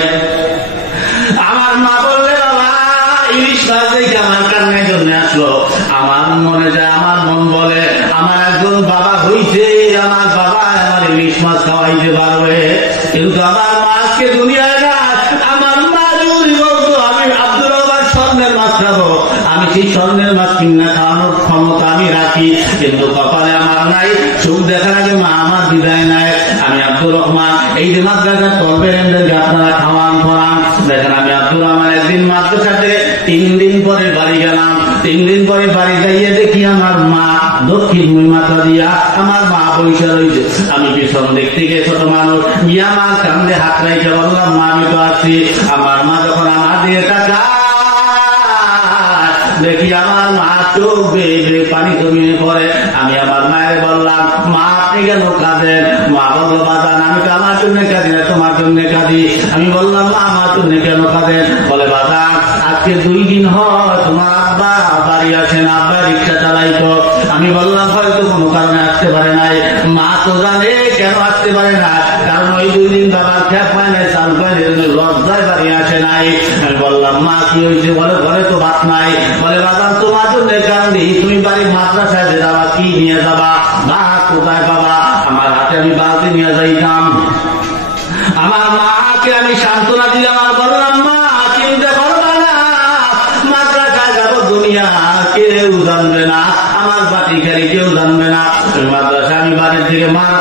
আমার মা বললে বাবা ইলিশ মাছ দেখে আমার কান্নার জন্য আসলো আমার মনে যায় আমার মন বলে আমার একজন বাবা হইছে আমার বাবা আমার ইলিশ মাছ খাওয়াইতে পারবে কিন্তু আমার মাকে দুনিয়ায় না আমার মা যদি বলতো আমি আব্দুর রহমান স্বর্ণের মাছ খাবো আমি সেই স্বর্ণের মাছ কিনা খাওয়ানোর ক্ষমতা আমি রাখি কিন্তু কপালে আমার নাই সুখ দেখার আগে মা আমার বিদায় নেয় আমি আব্দুর রহমান এই যে মাদ্রাসা চলবেন আপনারা খাওয়ান পড়ান দেখেন আমি আব্দুর রহমান একদিন মাদ্রাসাতে 3 দিন পরে বাড়ি গেলাম 3 দিন পরে বাড়ি যাইয়ে দেখি আমার মা দক্ষিণ মুই মাথা দিয়া আমার মা পয়সা রয়েছে আমি পিছন দেখতে গিয়ে ছোট মানুষ গিয়ে আমার কান্দে হাত রাইতে বললাম মা আমি তো আসছি আমার মা যখন আমার দিয়ে টাকা দেখি আমার মা চোখ বেয়ে পানি জমিয়ে পড়ে আমি আমার মায়ের বললাম মা আপনি কেন কাঁদেন মা বললো বাজান আমি তো আমার জন্য কাঁদি না তোমার জন্য কাঁদি আমি বললাম মা আমার জন্য কেন কাঁদেন বলে বাজান আজকে 2 দিন হয় তোমার আব্বা বাড়ি আসেন আব্বা রিক্সা চালাইতো আমি বললাম হয়তো কোনো কারণে আসতে পারে নাই মা তো জানে কেন আসতে পারে না কারণ ওই 2 দিন বাবার খেপ পায় নাই চাল পায় না লজ্জায় বাড়ি আসে নাই আমি বললাম মা কি হয়েছে বলে ঘরে তো ভাত নাই বলে বাজান তোমার জন্য কান্দি তুমি বাড়ির মাদ্রাসায় যাবা কি নিয়ে যাবা ভাত কোথায় পাবা আমার হাতে আমি বালতি নিয়ে যাইতাম আমার মাকে আমি সান্ত্বনা দিলাম আর বললাম মা চিন্তা করবা না মাদ্রাসায় যাবো দুনিয়া কেউ জানবে না আমার বাড়ি খেলে কেউ জানবে না মাদ্রাসা আমি বাড়ির থেকে মার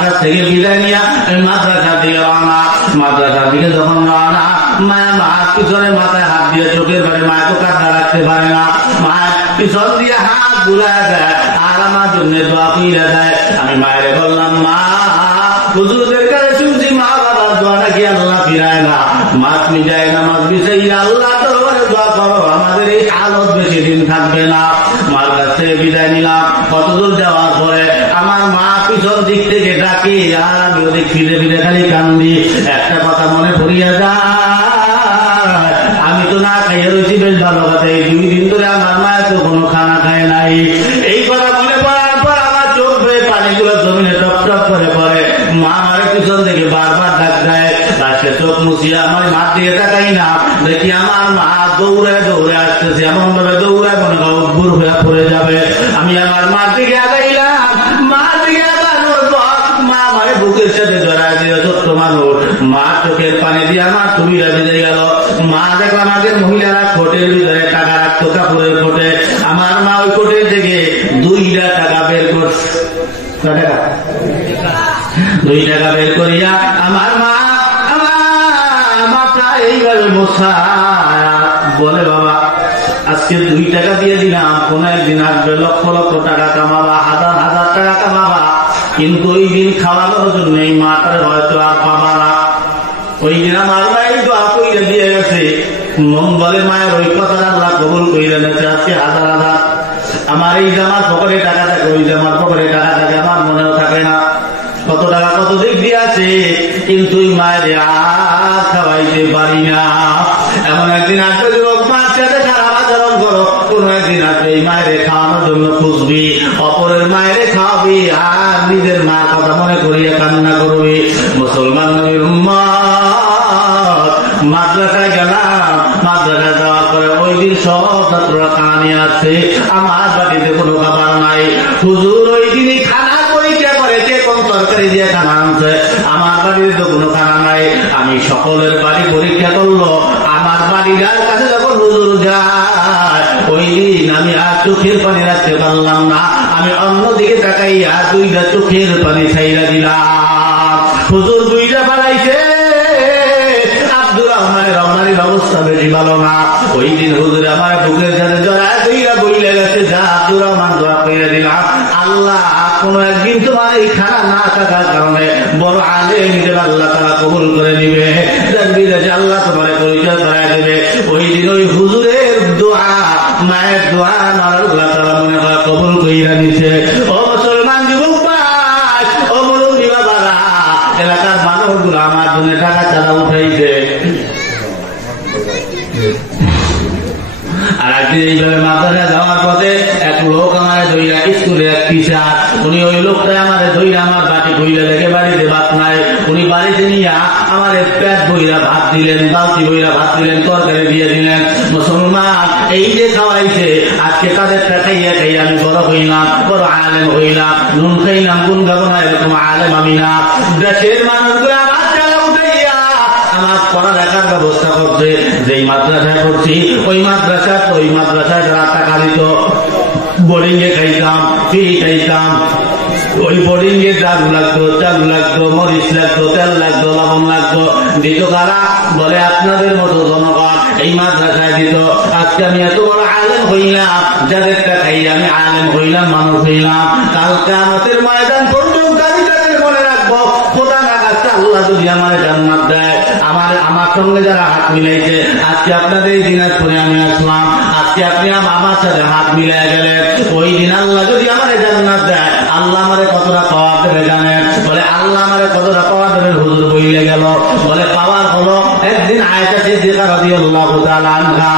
কাছ থেকে বিদায় নিয়ে আমি মাদ্রাসার দিকে রওনা মাদ্রাসার দিকে যখন রওনা মায়া মা পিছনে মাথায় হাত দিয়ে চোখের বাড়ি মায় তো কান্না রাখতে পারে না মায়ের পিছন দিয়ে হাত বুলায় দেয় আর আমার জন্য দোয়া পিড়ে দেয় আমি মায়ের বললাম মা হুজুরদের কাছে শুনছি মা বাবার দোয়া নাকি আল্লাহ ফিরায় না মাছ মিটায় না মাছ বিষয় আল্লাহ তো দোয়া করো আমাদের এই হালত বেশি দিন থাকবে না মার কাছ থেকে বিদায় নিলাম কতদূর যাওয়ার পরে আমার মা পিছন দিক থেকে ডাকি আর আমি ওদিক ফিরে ফিরে খালি কান্দি একটা কথা মনে পড়িয়া যায় আমি তো না খাইয়ে রয়েছি বেশ ভালো কথা এই 2 দিন ধরে আমার মা তো কোনো খানা খায় নাই এই কথা মনে পড়ার পর আমার চোখ বসিয়া আমার মার দিকে তাকাই না, দেখি আমার মা দৌড়ে দৌড়ে আসতেছে, এমন ভাবে দৌড়ে মনে উদ্ভুর হয়ে পড়ে যাবে। আমি আমার মার দিকে আগাইলাম, মার দিকে আগানোর পর মা আমার বুকের সাথে জড়ায় দিয়ে ছোট্ট মানুষ, মা চোখের পানি দিয়ে আমার টুপিটা ভিজে গেল। মা দেখলাম আগের মহিলারা কোটের ভিতরে টাকা রাখতো, কাপড়ের কোটে, আমার মা ওই কোটের থেকে 2 টাকা বের করছে, 2 টাকা বের করিয়া আমার মা আমার মাথা এইভাবে মোছা বলে, বাবা আজকে 2 টাকা দিয়ে দিলাম, কোন একদিন আসবে লক্ষ লক্ষ টাকা কামাবা, হাজার হাজার টাকা কামাবা, কিন্তু ওই দিন খাওয়ানোর জন্য এই মাটার হয়তো আর পাবা না। ওই দিন আমার মায়ের দোয়া কইরা দিয়ে গেছে, মন বলে মায়ের ওই কথাটা আল্লাহ কবুল কইরা নিয়েছে। আজকে হাজার হাজার আমার এই জামার পকেটে টাকা থাকে, ওই জামার পকেটে টাকা থাকে, আমার মনেও থাকে না কত টাকা কত দিক দিয়ে আছে, কিন্তু ওই মায়ের আর খাওয়াইতে পারি না। এমন একদিন আসবে যুবক, মার সাথে খারাপ আচরণ করো, কোন একদিন আসবে এই মায়ের খাওয়ানোর জন্য খুঁজবি, অপরের মায়ের খাওয়াবি, আর নিজের মার কথা মনে করিয়া কান্না করবি। মুসলমান নবীর উম্মত, মাদ্রাসায় গেলাম, মাদ্রাসায় যাওয়ার পরে ওই দিন সব ছাত্ররা খানা নিয়ে আসছে, আমার বাড়িতে কোনো খাবার নাই। হুজুর ওই দিনই খানা পরীক্ষা করেছে, কোন তরকারি দিয়ে খানা আনছে, আমার বাড়িতে তো কোনো খানা নাই। আমি সকলের বাড়ি পরীক্ষা করলো, আমার বাড়ির কাছে যখন হুজুর যায়, ওই দিন আমি আর চোখের পানি রাখতে পারলাম না, আমি অন্যদিকে তাকাইয়া 2 চোখের পানি ছাইরা দিলাম। হুজুর 2 বাড়াইছে, আব্দুর রহমানের রহমানের অবস্থা বেশি ভালো না। ওই দিন হুজুর আমার বুকের সাথে জড়ায় 2 বইলে গেছে, যা আব্দুর রহমান দোয়া করে দিলাম, আল্লাহ কোন একদিন তোমার এই খানা না থাকার কারণে বড় আলেম হিসেবে আল্লাহ তারা কবুল করে নিবে, দেখবি যে আল্লাহ তোমার পরিচয় করাই দেবে। ওই দিন ওই হুজুরের দোয়া, মায়ের দোয়া আমার আল্লাহ তারা মনে হয় কবুল কইরা নিছে। ও মুসলমান যুবক ভাই, ও মুরব্বী বাবারা, এলাকার মানুষগুলো আমার জন্য টাকা চাঁদা উঠাইছে। আর একদিন এইভাবে মাদ্রাসা যাওয়ার পথে এক লোক আমার ধৈরা, স্কুলে এক টিচার, উনি ওই লোকটা আমার ধৈরা আমার বাটি বইরা দেখে বাড়িতে ভাত নাই, উনি বাড়িতে নিয়ে আমার পেট বইরা ভাত দিলেন, বালতি বইরা ভাত দিলেন, তরকারি দিয়ে দিলেন। মুসলমান এই যে খাওয়াইছে, আজকে তাদের খাইয়া খাইয়া আমি বড় হইলাম, বড় আলেম হইলাম, নুন খাইলাম, কোন খাবো না, এরকম আলেম আমি না। দেশের মানুষগুলো আমার টাকা উঠাইয়া আমার পড়ালেখার ব্যবস্থা করছে, যেই মাদ্রাসায় পড়ছি ওই মাদ্রাসায় যারা টাকা দিত, বোর্ডিং এ খাইতাম, ফ্রি খাইতাম, ওই বোর্ডিং এর ডাল লাগতো, চাল লাগতো, মরিচ লাগতো, তেল লাগতো, লবণ লাগতো, দিত কারা? বলে আপনাদের মতো জনগণ এই মাদ্রাসায় দিত। আজকে আমি এত বড় আলেম হইলাম, যাদের টাকাই আমি আলেম হইলাম, মানুষ হইলাম। কাল কিয়ামতের ময়দান পর্যন্ত আমি তাদের মনে রাখবো, খোদা না কাছে আল্লাহ যদি আমার জান্নাত দেয়, আমার সঙ্গে যারা হাত মিলাইছে, আজকে আপনাদের এই দিনাজপুরে আমি আসলাম, আজকে আপনি আমার সাথে হাত মিলাই গেলেন, ওই দিন আল্লাহ যদি আমার জান্নাত দেয়, আল্লাহ আমারে কতটা পাওয়া দেবে জানেন? বলে আল্লাহ আমারে কতটা পাওয়া দেবে? হুজুর বইলে গেল, বলে পাওয়ার হলো একদিন আয়েশা সিদ্দিকা রাদিয়াল্লাহু তাআলা আনহা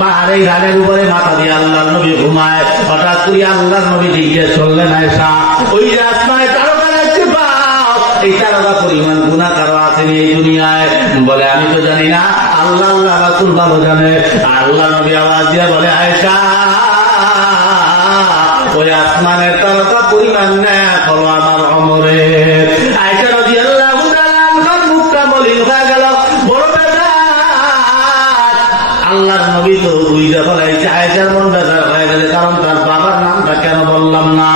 পাহাড়ে গানের উপরে মাথা দিয়ে আল্লাহর নবী ঘুমায়, হঠাৎ করে আল্লাহর নবী জিজ্ঞেস করলেন, আয়েশা ওই যে আসমানে তারকা দেখতে পাও, এই তারকা পরিমাণ গুনাহ কারো আসেনি এই দুনিয়ায়? বলে আমি তো জানি না, আল্লাহ আল্লাহ রাসূল ভালো জানে। আল্লাহ নবী আওয়াজ দিয়ে বলে, আয়েশা ওই আসমানের তারকা পরিমাণ না করো আমার অমরের। আয়েশা রাদিয়াল্লাহু তাআলা আনহার মুখটা মলিন হয়ে গেল, বড় বেজার। আল্লাহর নবী তো বুঝতে ফেলাইছে, আয়েশার মন বেজার হয়ে গেছে, কারণ তার বাবার নামটা কেন বললাম না।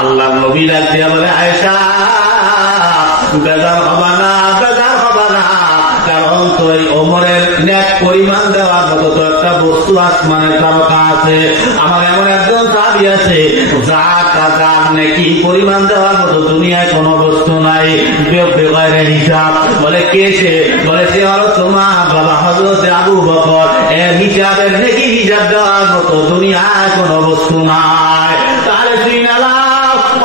আল্লাহর নবী ডাক দিয়া বলে, আয়েশা বেজার হবা না, বেজার হবা না, কারণ তো এই ওমরের নেক পরিমাণ দেওয়ার মতো তো একটা বস্তু আসমানের তারকা আছে। আমার এমন একজন সাহাবী আছে, যার টাকার নেকি পরিমাণ দেওয়ার মতো দুনিয়ায় কোনো বস্তু নাই, বেগয়রে হিসাব। বলে কে সে? বলে সে হলো তোমার বাবা হযরত আবু বকর, এর হিসাবের নেকি হিসাব দেওয়ার মতো দুনিয়ায় কোনো বস্তু নাই। তাহলে তুই নালা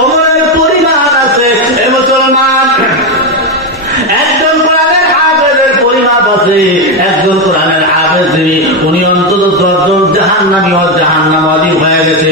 ওমরের পরিমাণ আছে। এ মুসলমান, একজন কোরআনের হাফেজের পরিমাপ আছে, একজন কোরআনের হাফেজ যিনি, উনি অন্তত 10 জন জাহান্নামী ও জাহান্নামী হয়ে গেছে,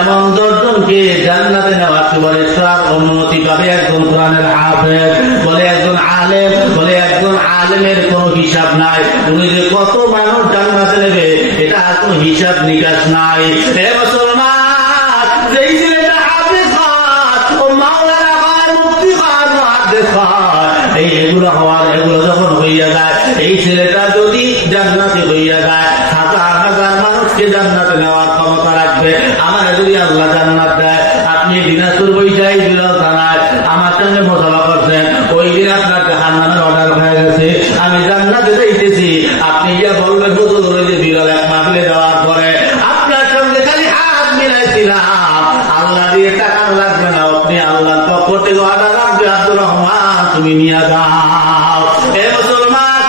এমন 10 জনকে জান্নাতে নেওয়ার সুপারিশ অনুমতি পাবে একজন কোরআনের হাফেজ। বলে একজন আলেম, বলে একজন আলেম আলেমের কোনো হিসাব নাই। তুমি যে কত মানুষ জান্নাতে নেবে এটা কোনো হিসাব নিকাশ নাই। হে মুসলমান, যেই ছেলেটা হাফেজ হয়, ও মাওলানা হয়, মুফতি হয়, মুহাদ্দিস হয়, এগুলো হওয়ার এগুলো যখন হইয়া যায়, এই ছেলেটা যদি জান্নাতে হইয়া যায়, হাজার হাজার মানুষকে জান্নাতে নেওয়ার ক্ষমতা রাখবে। আমার যদি আল্লাহ জান্নাত দেয়, আপনি দিনাজপুর বৈশাখী বিলাল থানায় আমার সঙ্গে মোসাফা করছেন, ওই দিন আপনার জাহান্নামের অর্ডার হয়ে গেছে, আমি জান্নাতে যাইতেছি, আপনি গিয়া বলবেন হুজুর ওই যে বিলাল এক মাহফিলে যাওয়ার পরে আপনার সঙ্গে খালি হাত মিলাইছিলাম, আল্লাহ দিয়ে টাকা লাগবে না, আপনি আল্লাহর পক্ষ থেকে অর্ডার রাখবে, আব্দুর রহমান তুমি নিয়ে যাও। এ মুসলমান,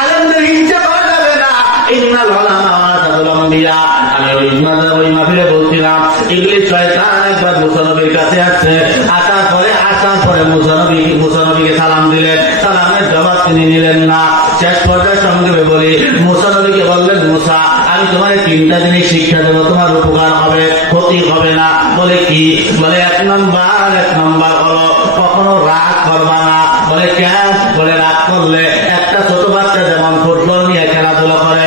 আলেমদের হিংসা করা যাবে না। ইন্নাল উলামা ওয়ারাসাতুল আমবিয়া। আমি ওই মাহফিলে বলছিলাম, ইবলিস শয়তান একবার মুসা নবীর কাছে আসছে, আসার পরে মুসা নবীকে সালাম দিলেন, সালামের জবাব তিনি নিলেন না। শেষ পর্যায়ে সঙ্গে বলি, মুসা নবীকে বললেন, মুসা আমি তোমার 3টা জিনিস শিক্ষা দেবো, তোমার উপকার হবে, ক্ষতি হবে না। বলে কি? বলে এক নম্বর হলো কখনো রাগ করবা না। বলে কেন? বলে রাগ করলে একটা ছোট বাচ্চা যেমন ফুটবল নিয়ে খেলাধুলা করে,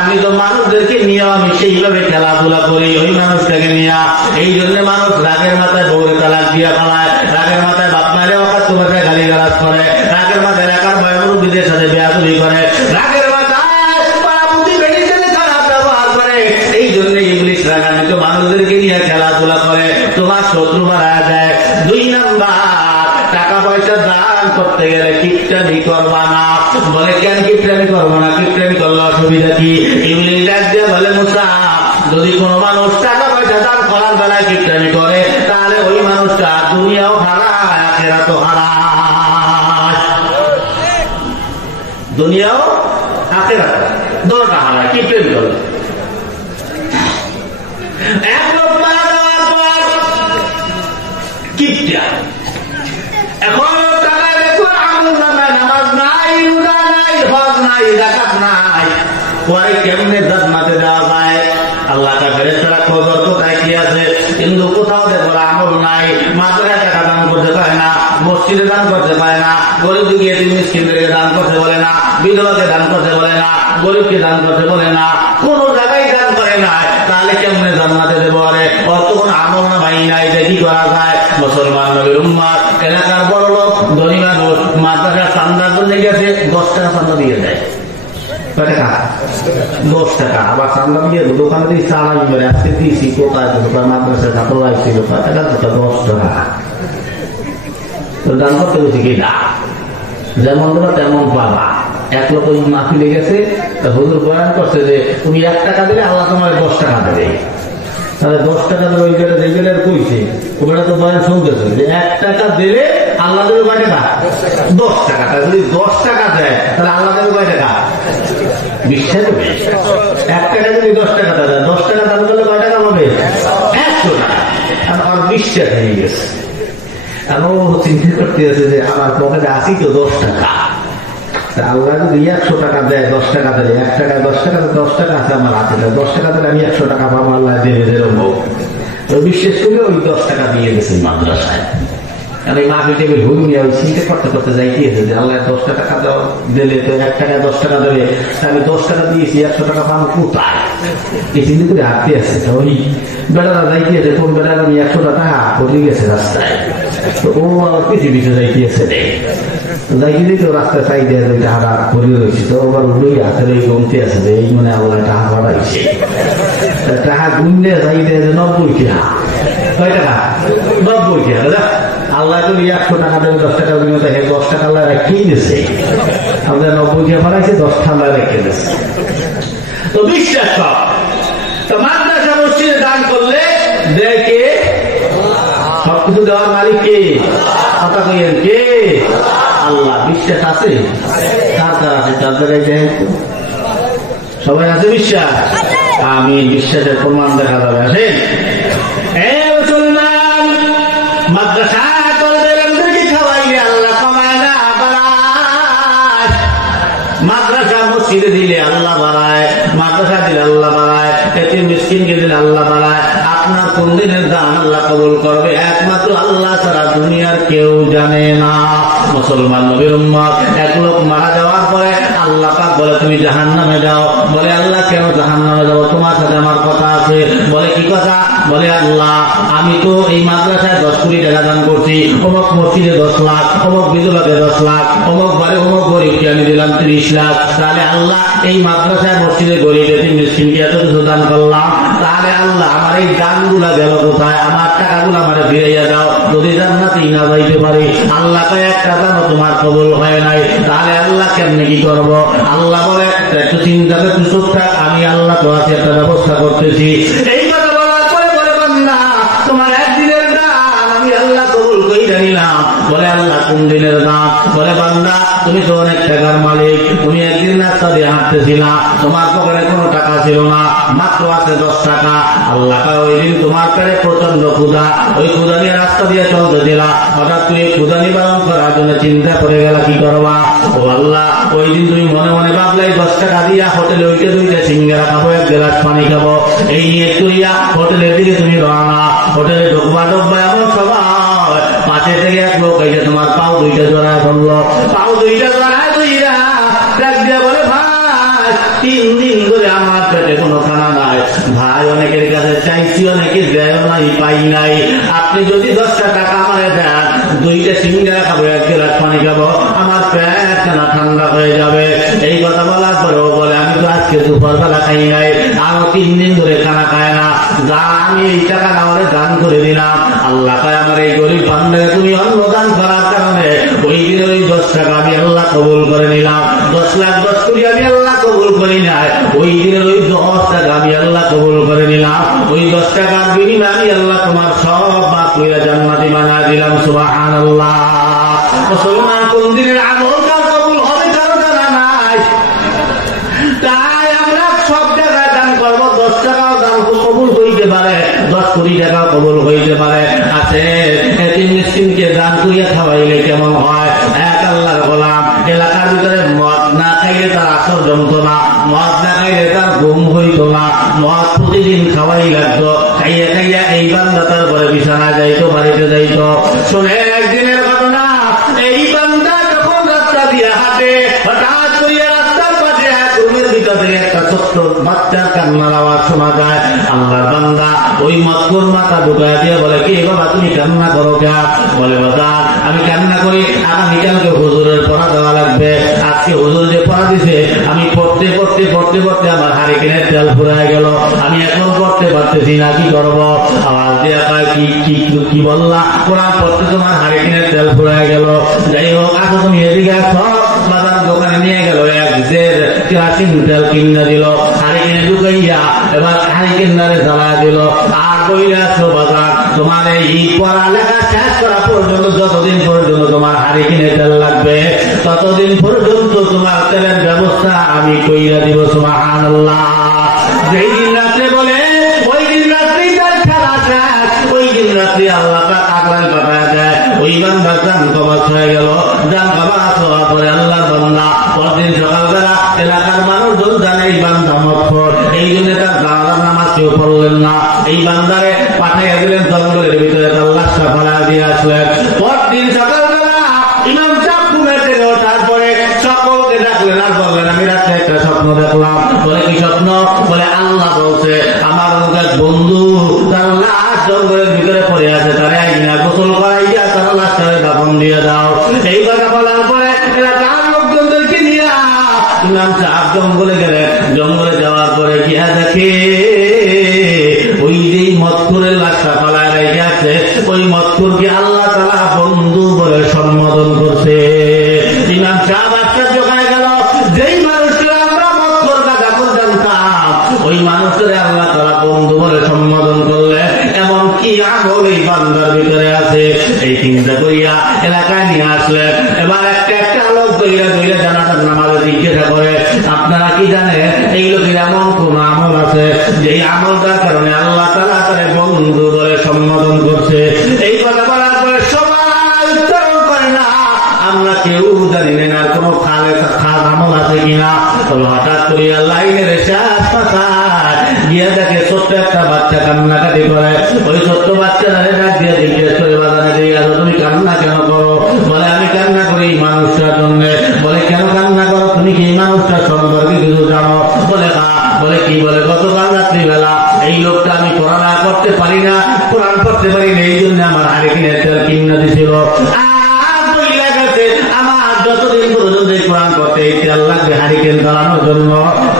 আমি তো মানুষদেরকে নিয়ে আমি সেইভাবে খেলাধুলা করি, ওই মানুষটাকে নিয়ে। এই জন্য মানুষ রাগের মাথায় বউরে তালাক দিয়া ফেলায়, রাগের মাথায় বাপ মারে অকাত্য ভাষায় গালিগালাজ করে, রাগের মাথায় এলাকার বয়োবৃদ্ধদের সাথে বেয়াদবি করে, রাগের মাথায় পাড়াপতি বেটির খারাপ ব্যবহার করে। এই জন্য ইবলিস রাগান্বিত মানুষদেরকে নিয়ে খেলাধুলা করে, তোমার শত্রু মারা যায়। 2 নাম্বার, টাকা পয়সা দান করতে গেলে কিপটামি করবা না। বলে কেন কিপটামি করবো না? কিপটামি করলে অসুবিধা কি? ইবলিস ডাক দিয়ে বলে, মুসা যদি কোনো মানুষ টাকা পয়সা দান করার বেলায় কিপটামি করে, তাহলে ওই মানুষটা দুনিয়াও হারায়, আখিরাতও হারায়। দুনিয়াও আখিরাত দুটোটা হারায় কিপটামি করে। এক লোক মারা যাওয়ার পর কিপটা, এখন টাকা দেখো আমল নামায়, নামাজ নাই, রোজা নাই, হজ নাই, যাকাত নাই, পরে কেমনে জান্নাতে যাওয়া যায়? আল্লাহ কা ফেরেশতারা খবর কোথায় কি আছে, কিন্তু কোথাও দেখো আমল নাই। মাদ্রাসায় টাকা দান করতে পারে না, মসজিদে দান করতে পারে না, গরিব দুঃখী মিসকিনদেরকে দান করতে বলে না, বিধবাকে দান করতে বলে না, গরিবকে দান করতে বলে না, কোন জায়গায় দান করে না। তাহলে কেমনে জান্নাতে দেবো? আরে অত কোন আমল না ভাই নাই, যে কি করা যায়? মুসলমান নবীর উম্মত, এলাকার বড় লোক, ধনী মানুষ মাদ্রাসা চান্দার জন্য গেছে, 10 টাকা চান্দা দিয়ে দেয়। কয় টাকা? 10 টাকা। আবার চান্দা দিয়ে দোকানে দিয়ে চালাই বেড়ে, আজকে দিয়েছি কোথায় মাদ্রাসায় ছাত্র লাগছিল, 10 টাকা দান করতে গেছি কিনা, যেমন তোমরা তেমন পাবা। এক লোক ওই মাহফিলে গেছে, হুজুর বয়ান করছে যে তুমি 1 টাকা দিলে আল্লাহ তোমার 10 টাকা দেবে। তাহলে 10 টাকা দেবে, ওই বেড়ে যে বেড়ে কইছে ওটা তো বয়ান শুনতেছে যে 1 টাকা দিলে আল্লাহ দেবে কয় টাকা? 10 টাকা। যদি 10 টাকা দেয় তাহলে আল্লাহ দেবে কয় টাকা? 20 টাকা। 1 টাকা যদি 10 টাকা দেয়, 10 টাকা দান করলে কয় টাকা হবে? 100 টাকা। আর 20 টাকা হয়ে গেছে। ও চিন্তা করতে আছে যে আমার পকেটে আসি তো 10 টাকা, আল্লাহ যদি 100 টাকা দেয়, 10 টাকা দেয়, 1 টাকা 10 টাকা 10 টাকা আছে আমার হাতে, 10 টাকা দিলে আমি 100 টাকা পাবো, আল্লাহ দেবে যেরকম। বিশ্বাস করে ওই 10 টাকা দিয়ে গেছেন মাদ্রাসায়। আমি মাহফিল টেবিল হুল নিয়ে ওই চিন্তা করতে করতে যাইতেছে যে আল্লাহ 10 টাকা দিলে তো 1 টাকা 10 টাকা দেবে, আমি 10 টাকা দিয়েছি, 100 টাকা পাবো কোথায়? এই চিন্তা করে হাঁটতে আছে। ওই বেড়ারা যাইতেছে, কোন বেড়ারা 100 টাকা পড়ে গেছে রাস্তায়, তো ও আবার পিছিয়ে পিছিয়ে যাইতেছে, যাইতে তো রাস্তায় চাই দিয়ে টাকা পড়ে রয়েছে, তো আবার উড়েই হাতের ওই কমতে আছে যে এই মনে আল্লাহ টাকা বাড়াইছে, টাকা গুনলে যাইতে 90 কিনা, কয় টাকা? 90 কিনা। আল্লাহ যদি 100 টাকা দেবে, 10 টাকা বিনিময়ে 10 টাকা আল্লাহ রেখেই দিচ্ছে, আমাদের 90 কিনা বাড়াইছে, 10 টাকা আল্লাহ রেখে দিচ্ছে। তো বিশ্বাস কর, তো মাদ্রাসা মসজিদে দান করলে দেখে সবকিছু দেওয়ার মালিক কে? কথা কইেন কে? আল্লাহ। বিশ্বাস আছে? কার কার আছে? তার জায়গায় দেয় সবাই আছে বিশ্বাস? আমি বিশ্বাসের প্রমাণ দেখা যাবে। আসেন মাদ্রাসা খাওয়াইলে আল্লাহ কমায় না বাড়ায়, মাদ্রাসা মসজিদে দিলে আল্লাহ বাড়ায়, মাদ্রাসা দিলে আল্লাহ বাড়ায়, এতে মিসকিনকে দিলে আল্লাহ বাড়ায়। আপনার কোন দিনের দান আল্লাহ কবুল করবে একমাত্র আল্লাহ ছাড়া দুনিয়ার কেউ জানে না। মুসলমান নবীর উম্মত, এক লোক মারা যাওয়ার পরে আল্লাহ পাক বলে তুমি জাহান্নামে যাও। বলে আল্লাহ কেন জাহান্নামে যাবো, তোমার সাথে আমার কথা আছে। বলে কি কথা? বলে আল্লাহ আমি তো এই মাদ্রাসায় 10 কোটি টাকা দান করছি, অমুক মসজিদে 10 লাখ, অমুক বিধবাকে 10 লাখ, অমুক বারে অমুক গরিবকে আমি দিলাম 30 লাখ। তাহলে আল্লাহ এই মাদ্রাসায় মসজিদে গরিব এতিম মিসকিনকে এত কিছু দান করলাম, তাহলে আল্লাহ আমার এই দানগুলা গেল কোথায়? আমার টাকাগুলো আমার ফিরাইয়া দাও, যদি জান্নাতেই না যাইতে পারি। আল্লাহ কয় একটা দানও তোমার কবুল হয় নাই, তাহলে আল্লাহ কেমনে কি করবো? আল্লাহ বলে একটু চিন্তা করে তুই চুপ থাক, আমি আল্লাহ তো আছে একটা ব্যবস্থা করতেছি। এই কথা বলার পরে বলে বান্দা তোমার একদিনের দান আমি আল্লাহ কবুল কইরা নিলাম। বলে আল্লাহ কোন দিনের দান? বলে বান্দা তুমি তো অনেক টাকার মালিক, তুমি একদিন রাস্তা দিয়ে হাঁটতেছিলা, তোমার পকেটে কোনো টাকা ছিল না, মাত্র আছে 10 টাকা। আল্লাহ ওই দিন তোমার পেটে প্রচন্ড ক্ষুধা, ওই ক্ষুধা নিয়ে রাস্তা দিয়ে চলতেছিলা, হঠাৎ তুমি ক্ষুধা নিবারণ করার জন্য চিন্তা করে গেলা কি করবা। ও আল্লাহ ওই দিন তুমি মনে মনে ভাবলাই 10 টাকা দিয়া হোটেলে ওইটা 2টা সিঙ্গারা খাবো, 1 গ্লাস পানি খাবো, এই নিয়ে করিয়া হোটেলের দিকে তুমি রওনা। হোটেলে ঢুকবা এমন সবাই পাশে থেকে এক লোক এই যে তোমার পাও 2টা জড়ায় ধরলো, পাও 2টা জড়ায় ধইরা ডাক দিয়া বলে ভাই 3 দিন ধরে আমার পেটে কোনো খানা নাই ভাই, অনেকের কাছে চাইছি, অনেকে দেয় নাই, পাই নাই, আপনি যদি 10 টাকা আমারে দেন 2টা সিঙ্গারা খাবো, 1 গ্লাস পানি খাবো, আমার পেট খানা ঠান্ডা হয়ে যাবে। এই কথা বলার পরেও বলে আমি তো আজকে দুপুর বেলা খাই নাই, আরো 3 দিন ধরে খানা খায় না, যা আমি এই টাকা আমারে দান করে দিলাম। আল্লাহ কয় আমার এই গরিব বান্দাকে তুমি অন্ন দান করার কারণে ওই দিনের ওই 10 টাকা আমি আল্লাহ কবুল করে নিলাম, 10 লাখ 10 কোটি আমি আল্লাহ কবুল করি নাই, ওই দিনের ওই 10 টাকা আমি আল্লাহ কবুল করে নিলাম। ওই 10 টাকার বিনিময়ে আমি আল্লাহ তোমার সব বাদ কইরা জান্নাতি বানায় দিলাম। সুবহানাল্লাহ। মুসলমান কোন দিনের আমল কার কবুল হবে কারো জানা নাই, তাই আমরা সব জায়গায় দান করবো। 10 টাকাও দান কবুল হইতে পারে, 10 কোটি টাকাও কবুল হইতে পারে। আছে এতিম মিসকিনকে দান করিয়া খাওয়াইলে কেমন হয়? এক আল্লাহর গোলাম এলাকার ভিতরে মদ না খাইলে তার আসর জমতো না, মদ না খাইলে তার ঘুম হইতো না, মদ প্রতিদিন খাওয়াই লাগতো, খাইয়া খাইয়া এই বান্দা তারপরে বিছানা যাইতো, বাড়িতে যাইতো। শুনে একদিনের ঘটনা, এই বান্দা যখন রাস্তা দিয়ে হাঁটে হঠাৎ করিয়া রাস্তার পাশে এক রুমের ভিতরে একটা ছোট্ট বাচ্চার কান্নার আওয়াজ শোনা যায়। আল্লাহর বান্দা ওই মতকুর মাথা ঢুকায় দিয়ে বলে কি বাবা তুমি কান্না করো কে? বলে বাবা আমি কান্না করি আগামীকালকে হুজুরের পড়া দেওয়া লাগবে, আজকে হুজুর যে পড়া দিছে আমি পড়তে পড়তে পড়তে পড়তে আমার হারিকেনের তেল ফুরায় গেল, আমি এখন পড়তে পারতেছি না, কি করবো? আওয়াজ দিয়ে কি বললা? কোরআন পড়তে তোমার হারিকেনের তেল ফুরায় গেল। যাই হোক আসো তুমি এদিকে আসো। বাজার দোকানে নিয়ে গেল, 1 জের কেরাসিন তেল কিনা দিল, হারিকেনে ঢুকাইয়া এবার হারিকেনারে জ্বালা দিল। আর বইলে আসো বাজার তোমার এই পড়ালেখা শেষ করা পর্যন্ত যতদিন পর্যন্ত তোমার হারিকেনে তেল লাগবে ততদিন পর্যন্ত তোমার তেলের ব্যবস্থা আমি কইরা দিব। সুবহানাল্লাহ। যেই দিন রাত্রে বলে ওই দিন রাত্রি তার খেলা শেষ, ওই দিন রাত্রি আল্লাহ পাক আগলায় পাঠায় দেয়, ওই বান্দার জান কবজ হয়ে গেল। জান কবজ হওয়ার পরে আল্লাহর বান্দা পরদিন সকালবেলা এলাকার মানুষজন জানে এই বান্দা মক্ফর, এই জন্য তার জানাজার নামাজ কেউ পড়লেন না, এই বান্দারে পাঠিয়ে দিলেন জঙ্গলের ভিতরে, তার লাশটা ফেলা দিয়ে আসলেন। পরদিন সকালবেলা ইমাম সাহেব ঘুমে থেকে ওঠার পরে সকলকে ডাকলেন আর বললেন আমি রাত্রে একটা স্বপ্ন দেখলাম। বলে কি স্বপ্ন? বলে আল্লাহ বলছে আমার বন্ধু তার লাশ জঙ্গলের ভিতরে পড়ে আছে, তারা একদিনা গোসল করাইয়া তার লাশটারে দাফন দিয়ে দাও। এই কথা বলার পরে এলাকার লোকজনদেরকে নিয়ে ইমাম সাহেব জঙ্গলে গেলেন। জঙ্গলে যাওয়ার পরে গিয়া দেখে ওই যে মতকুরের লাশটা পালায় রেখে আছে, ওই মতকুরকে আল্লাহ তাআলা বন্ধু বলে সম্বোধন করছে। ইমাম সাহেব আশ্চর্য হয়ে গেল, যেই মানুষটা আমরা মতকুর কাজা করে জানতাম ওই মানুষের আল্লাহ তাআলা বন্ধু বলে সম্বোধন করলে এমন কি আমল এই বান্দার ভিতরে আছে? এই চিন্তা করিয়া এলাকায় নিয়ে আসলেন। এবার একটা একটা লোক দইরা দইরা জানাজার নামাজে জিজ্ঞাসা করে আপনারা কি জানেন এই লোকের এমন কোন আমল আছে যেই আমলটার কারণে আল্লাহ তাআলা তারে বন্ধু বলে সম্বোধন করছে? এই কথা বলার পরে সবাই উচ্চারণ করে না, আমরা কেউ জানি না কোন খাস আমল আছে কিনা। হঠাৎ করিয়া লাইনের শেষ পাশায় গিয়ে দেখে ছোট্ট একটা বাচ্চা কান্নাকাটি করে। ওই ছোট্ট বাচ্চারা ডাক দিয়ে জিজ্ঞেস করে বাজারে দিয়ে গেল তুমি কান্না কেন করো? বলে আমি কান্না করি এই মানুষটার জন্য। বলে কেন কান্না করো? তুমি কি এই মানুষ করতে পারি না, এই জন্য আমার হারিকেনের তেল কিনে দিছিল। আমার যতদিন পর্যন্ত এই কোরআন করতে এই তেল লাগবে হারিকেন চালানোর জন্য,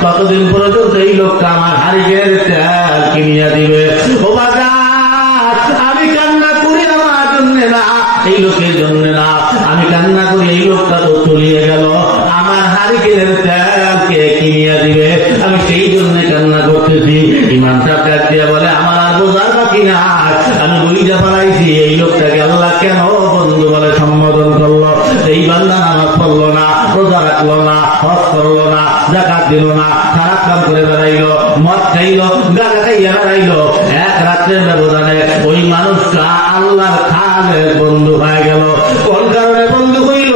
ততদিন পর্যন্ত এই লোকটা আমার হারিকেনের তেল কিনিয়া দিবে। ও বাজার, আমি কান্না করি আমার জন্য না, এই লোকের জন্য না, আমি কান্না করি এই লোকটা তো চলিয়ে গেল, আমার হারিকেনের তেল কে কিনিয়া দিবে, আমি সেই জন্য কান্না করতেছি। ইমাম সাহেব ডাক দিয়ে বলে, আমার আর বোঝার বাকি না, আমি বুঝা ফেলাইছি এই লোকটাকে আল্লাহ কেন বন্ধু বলে সম্বোধন করলো। এই বান্দা নামাজ পড়লো না, রোজা রাখলো না, হজ করলো না, যাকাত দিল না, খারাপ কাম করে বেড়াইলো, মদ খাইলো, গাঁজা খাইয়া বেড়াইলো, এক রাত্রের ব্যবধানে ওই মানুষটা আল্লাহর খালের বন্ধু হয়ে গেল। কোন কারণে বন্ধু হইল?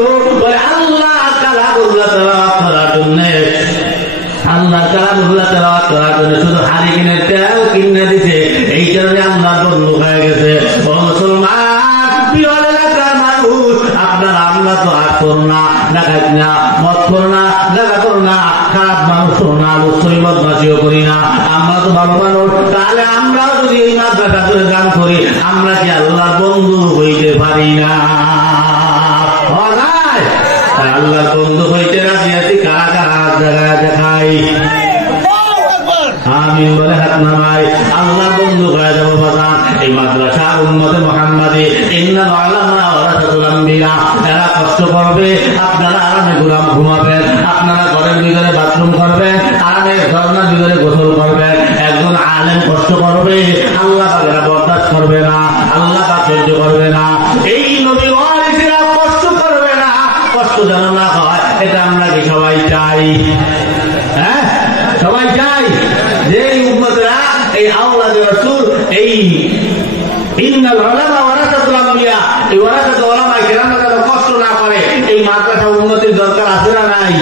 আল্লাহ কালামুল্লাহ তেলাওয়াত করার জন্য, আল্লাহ কালামুল্লাহ তেলাওয়াত করার জন্য শুধু হারিকেনের তেল কিনে দিছে, এই কারণে আল্লাহ বন্ধু হয়ে গেছে। ও মুসলমান, প্রিয় এলাকার মানুষ, আপনার আমরা তো আর করো না, ডাকাত না, মদ করো না, গাঁজা করো না, খারাপ মানুষ করো না, অবশ্যই বদমাশিও করি না, আমরা তো ভালো মানুষ। তাহলে আমরাও যদি এই মাদ্রাসা করে গান করি, আমরা কি আল্লাহর বন্ধু হইতে পারি না? আল্লাহর বন্ধু হইতে রাজি আছি কারা কারা জায়গায় দেখাই? আমিন বলে হাত নামাই। আল্লাহ বন্ধু হয়ে যাবো বাজান। এই মাদ্রাসা উম্মতে মুহাম্মাদি ইন্নাল উলামা ওয়ারাসাতুল আম্বিয়া, এরা কষ্ট করবে, আপনারা আরামে ঘুমাবেন, আপনারা ঘরের ভিতরে বাথরুম করবেন, আরামে ঝর্ণার ভিতরে গোসল করবেন। একজন আলেম কষ্ট করবে, আল্লাহ পাকেরা বরদাস্ত করবে না, আল্লাহ পাক সহ্য করবে না। এই নবী ওয়ারিসেরা কষ্ট করবে না, কষ্ট যেন না হয়, এটা আমরা কি সবাই চাই? হ্যাঁ, সবাই চাই যে এই উম্মতরা, এই আওলাদে রাসূল, এই ইন্নাল উলামা ওয়ারাসাতুল আম্বিয়া, এই ওয়ারাসাতুল উলামা কেরামরা যেন কষ্ট না করে। এই মাদ্রাসা উন্নতির দরকার আছে না নাই?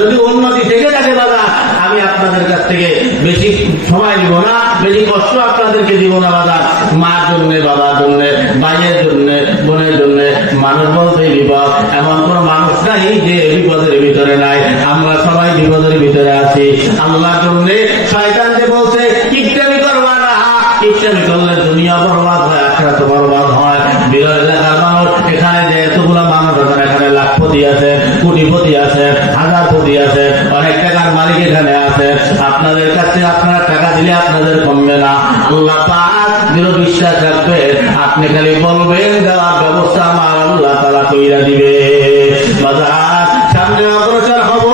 যদি উন্নতি থেকে থাকে বাবা, আমি আপনাদের কাছ থেকে বেশি সময় দিব না, বেশি কষ্ট আপনাদেরকে দিব না বাবা। মার জন্য, বাবার জন্য, ভাইয়ের জন্য, বোনের জন্য, মানুষ বলতে বিপদ, এমন কোন মানুষ নাই যে বিপদের ভিতরে নাই। আমরা সবাই বিপদের ভিতরে আছি। আল্লাহর জন্য শয়তান যে বলছে কিপটামি করবা না, কিপটামি করলে দুনিয়া বরবাদ হয়, আখিরাত বরবাদ হয়। বিরল এলাকার মানুষ, এখানে যে এতগুলো মানুষ আছে, এখানে লাখপতি আছে, কোটিপতি আছে, হাজারপতি আছে, অনেক টাকার মালিক এখানে আছে। আপনাদের কাছে আপনারা টাকা দিলে আপনাদের কমবে না। আল্লাহ পাক দৃঢ় বিশ্বাস রাখবে, আপনি খালি বলবেন, দেওয়ার ব্যবস্থা আমার আল্লাহ তাআলা কইরা দিবে। বাজার সামনে অগ্রসর হব,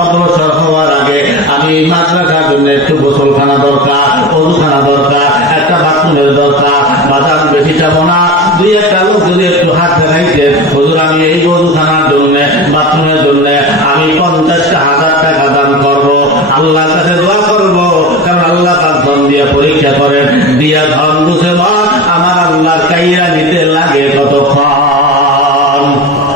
অগ্রসর হওয়ার আগে আমি মাদ্রাসার জন্য একটু গোসলখানা দরকার, ওযুখানা দরকার, একটা বাথরুমের দরকার। বাজার বেশি যাবো না, দুই একটা লোক যদি একটু হাত দেখাইতে, হুজুর আমি এই ওযুখানার জন্য, বাথরুমের জন্য আমি 50,000 টাকা দান করবো, আল্লাহর কাছে দোয়া করবো। কারণ আল্লাহ পাক ধন দিয়ে পরীক্ষা করেন, দিয়া ধন বুঝে আমার আল্লাহ কাইয়া নিতে লাগে কতক্ষণ?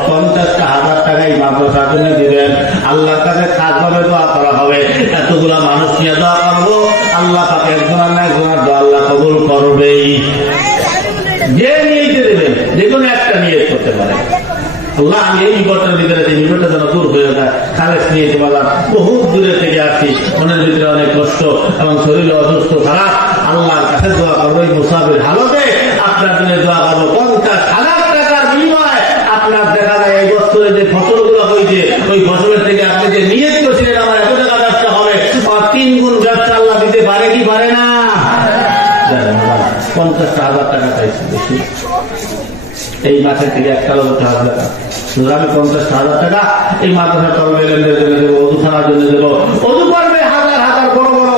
50,000 টাকাই মাদ্রাসার জন্য দিবেন, আল্লাহর কাছে খাসভাবে দোয়া করা হবে। এতগুলা মানুষ নিয়ে দোয়া করবো, আল্লাহ পাক একজনের না একজনের দোয়া আল্লাহ কবুল করবেই। যে নিয়েতে দেবেন, যে কোনো একটা নিয়ে করতে পারে। আল্লাহ আমি এই বিপদটার ভিতরে, এই বিপদটা যেন দূর হয়ে যায়, খালেস নিয়ে বললাম, বহুত দূরে থেকে আসি, মনের ভিতরে অনেক কষ্ট এবং শরীরে অসুস্থ খারাপ। আল্লাহর কাছে দোয়া করবো, এই মুসাফির হালতে আপনার জন্য দোয়া করবো। 50,000 টাকার বিনিময়ে আপনার দেখা যায় এই বছরে যে ফসলগুলো হয়েছে, ওই ফসলের থেকে আপনি যে নিয়ত করছিলেন আমার এত টাকা ব্যবসা হবে, 3 গুণ ব্যবসা আল্লাহ দিতে পারে কি পারে না? 50,000 টাকা চাইছি বেশি, এই মাসের থেকে একটা লোক 1,000 টাকা, আমি 50,000 টাকা এই মাদ্রাসা তরবেলের জন্য দেবো, ওযুখানার জন্য দেবো। ওযু করবে হাজার হাজার বড় বড়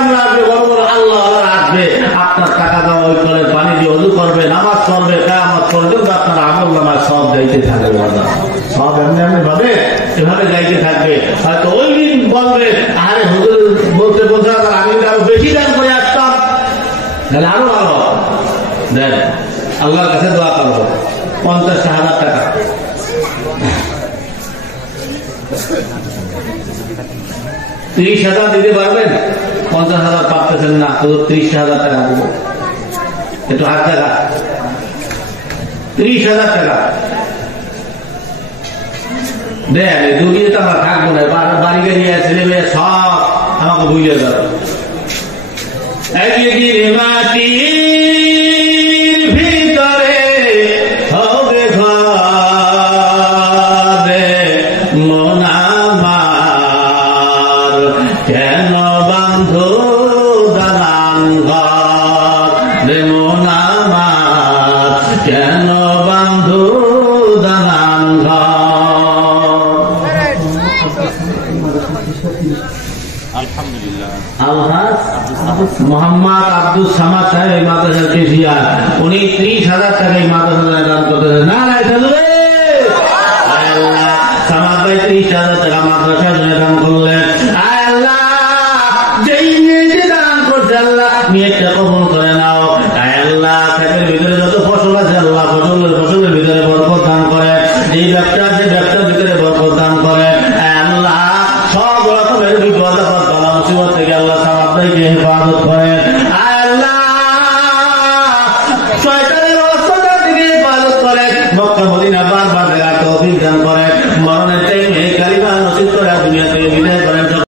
আমরা আসবে, বড় বড় আল্লাহ আসবে, আপনার টাকা দেওয়া ওই কলের পানি দিয়ে ওযু করবে, নামাজ পড়বে, কিয়ামত পর্যন্ত আপনার আমল নামাজ সব যাইতে থাকবে, সব এমনি এমনি ভাবে এভাবে যাইতে থাকবে। হয়তো ওই দিন বলবে, আরে হুজুর বলতে বলতে আমি আরো বেশি দান করে আসতাম, তাহলে আরো ভালো দেন। আল্লাহর কাছে দোয়া করবো, 50,000 টাকা। 30,000 দিতে পারবেন? 50,000 পাচ্ছেন না, তো 30,000 টাকা দেবো, একটু হাত টাকা। 30,000 টাকা দেন, দুনিয়াতে আমরা থাকবো না, বাড়ি গাড়ি ছেলে মেয়ে সব আমাকে বুঝিয়ে দেবো। একদিন আলহাজ মোহাম্মদ আব্দুল সামাদ সাহেব এই মাদ্রাসার কেশিয়ার, উনি 30,000 টাকা এই মাদ্রাসা দান করতেছেন। না না সামাদ ভাই 30,000 টাকা মাদ্রাসার জন্য দান করলেন। আল্লাহ যেই মেয়েকে দান করছে আল্লাহ মেয়েটা কবুল করে নাও। আল্লাহ ক্ষেতের ভিতরে যত ফসল আছে আল্লাহ ফসলের ভিতরে বরকত দান করে, এই ব্যবসা আছে ব্যবসার ভিতরে বরকত দান করে। আল্লাহ সব রকমের বিপদ আপদ বালা মুসিবত থেকে আল্লাহ সামাদ ভাইকে হেফাজত করেন।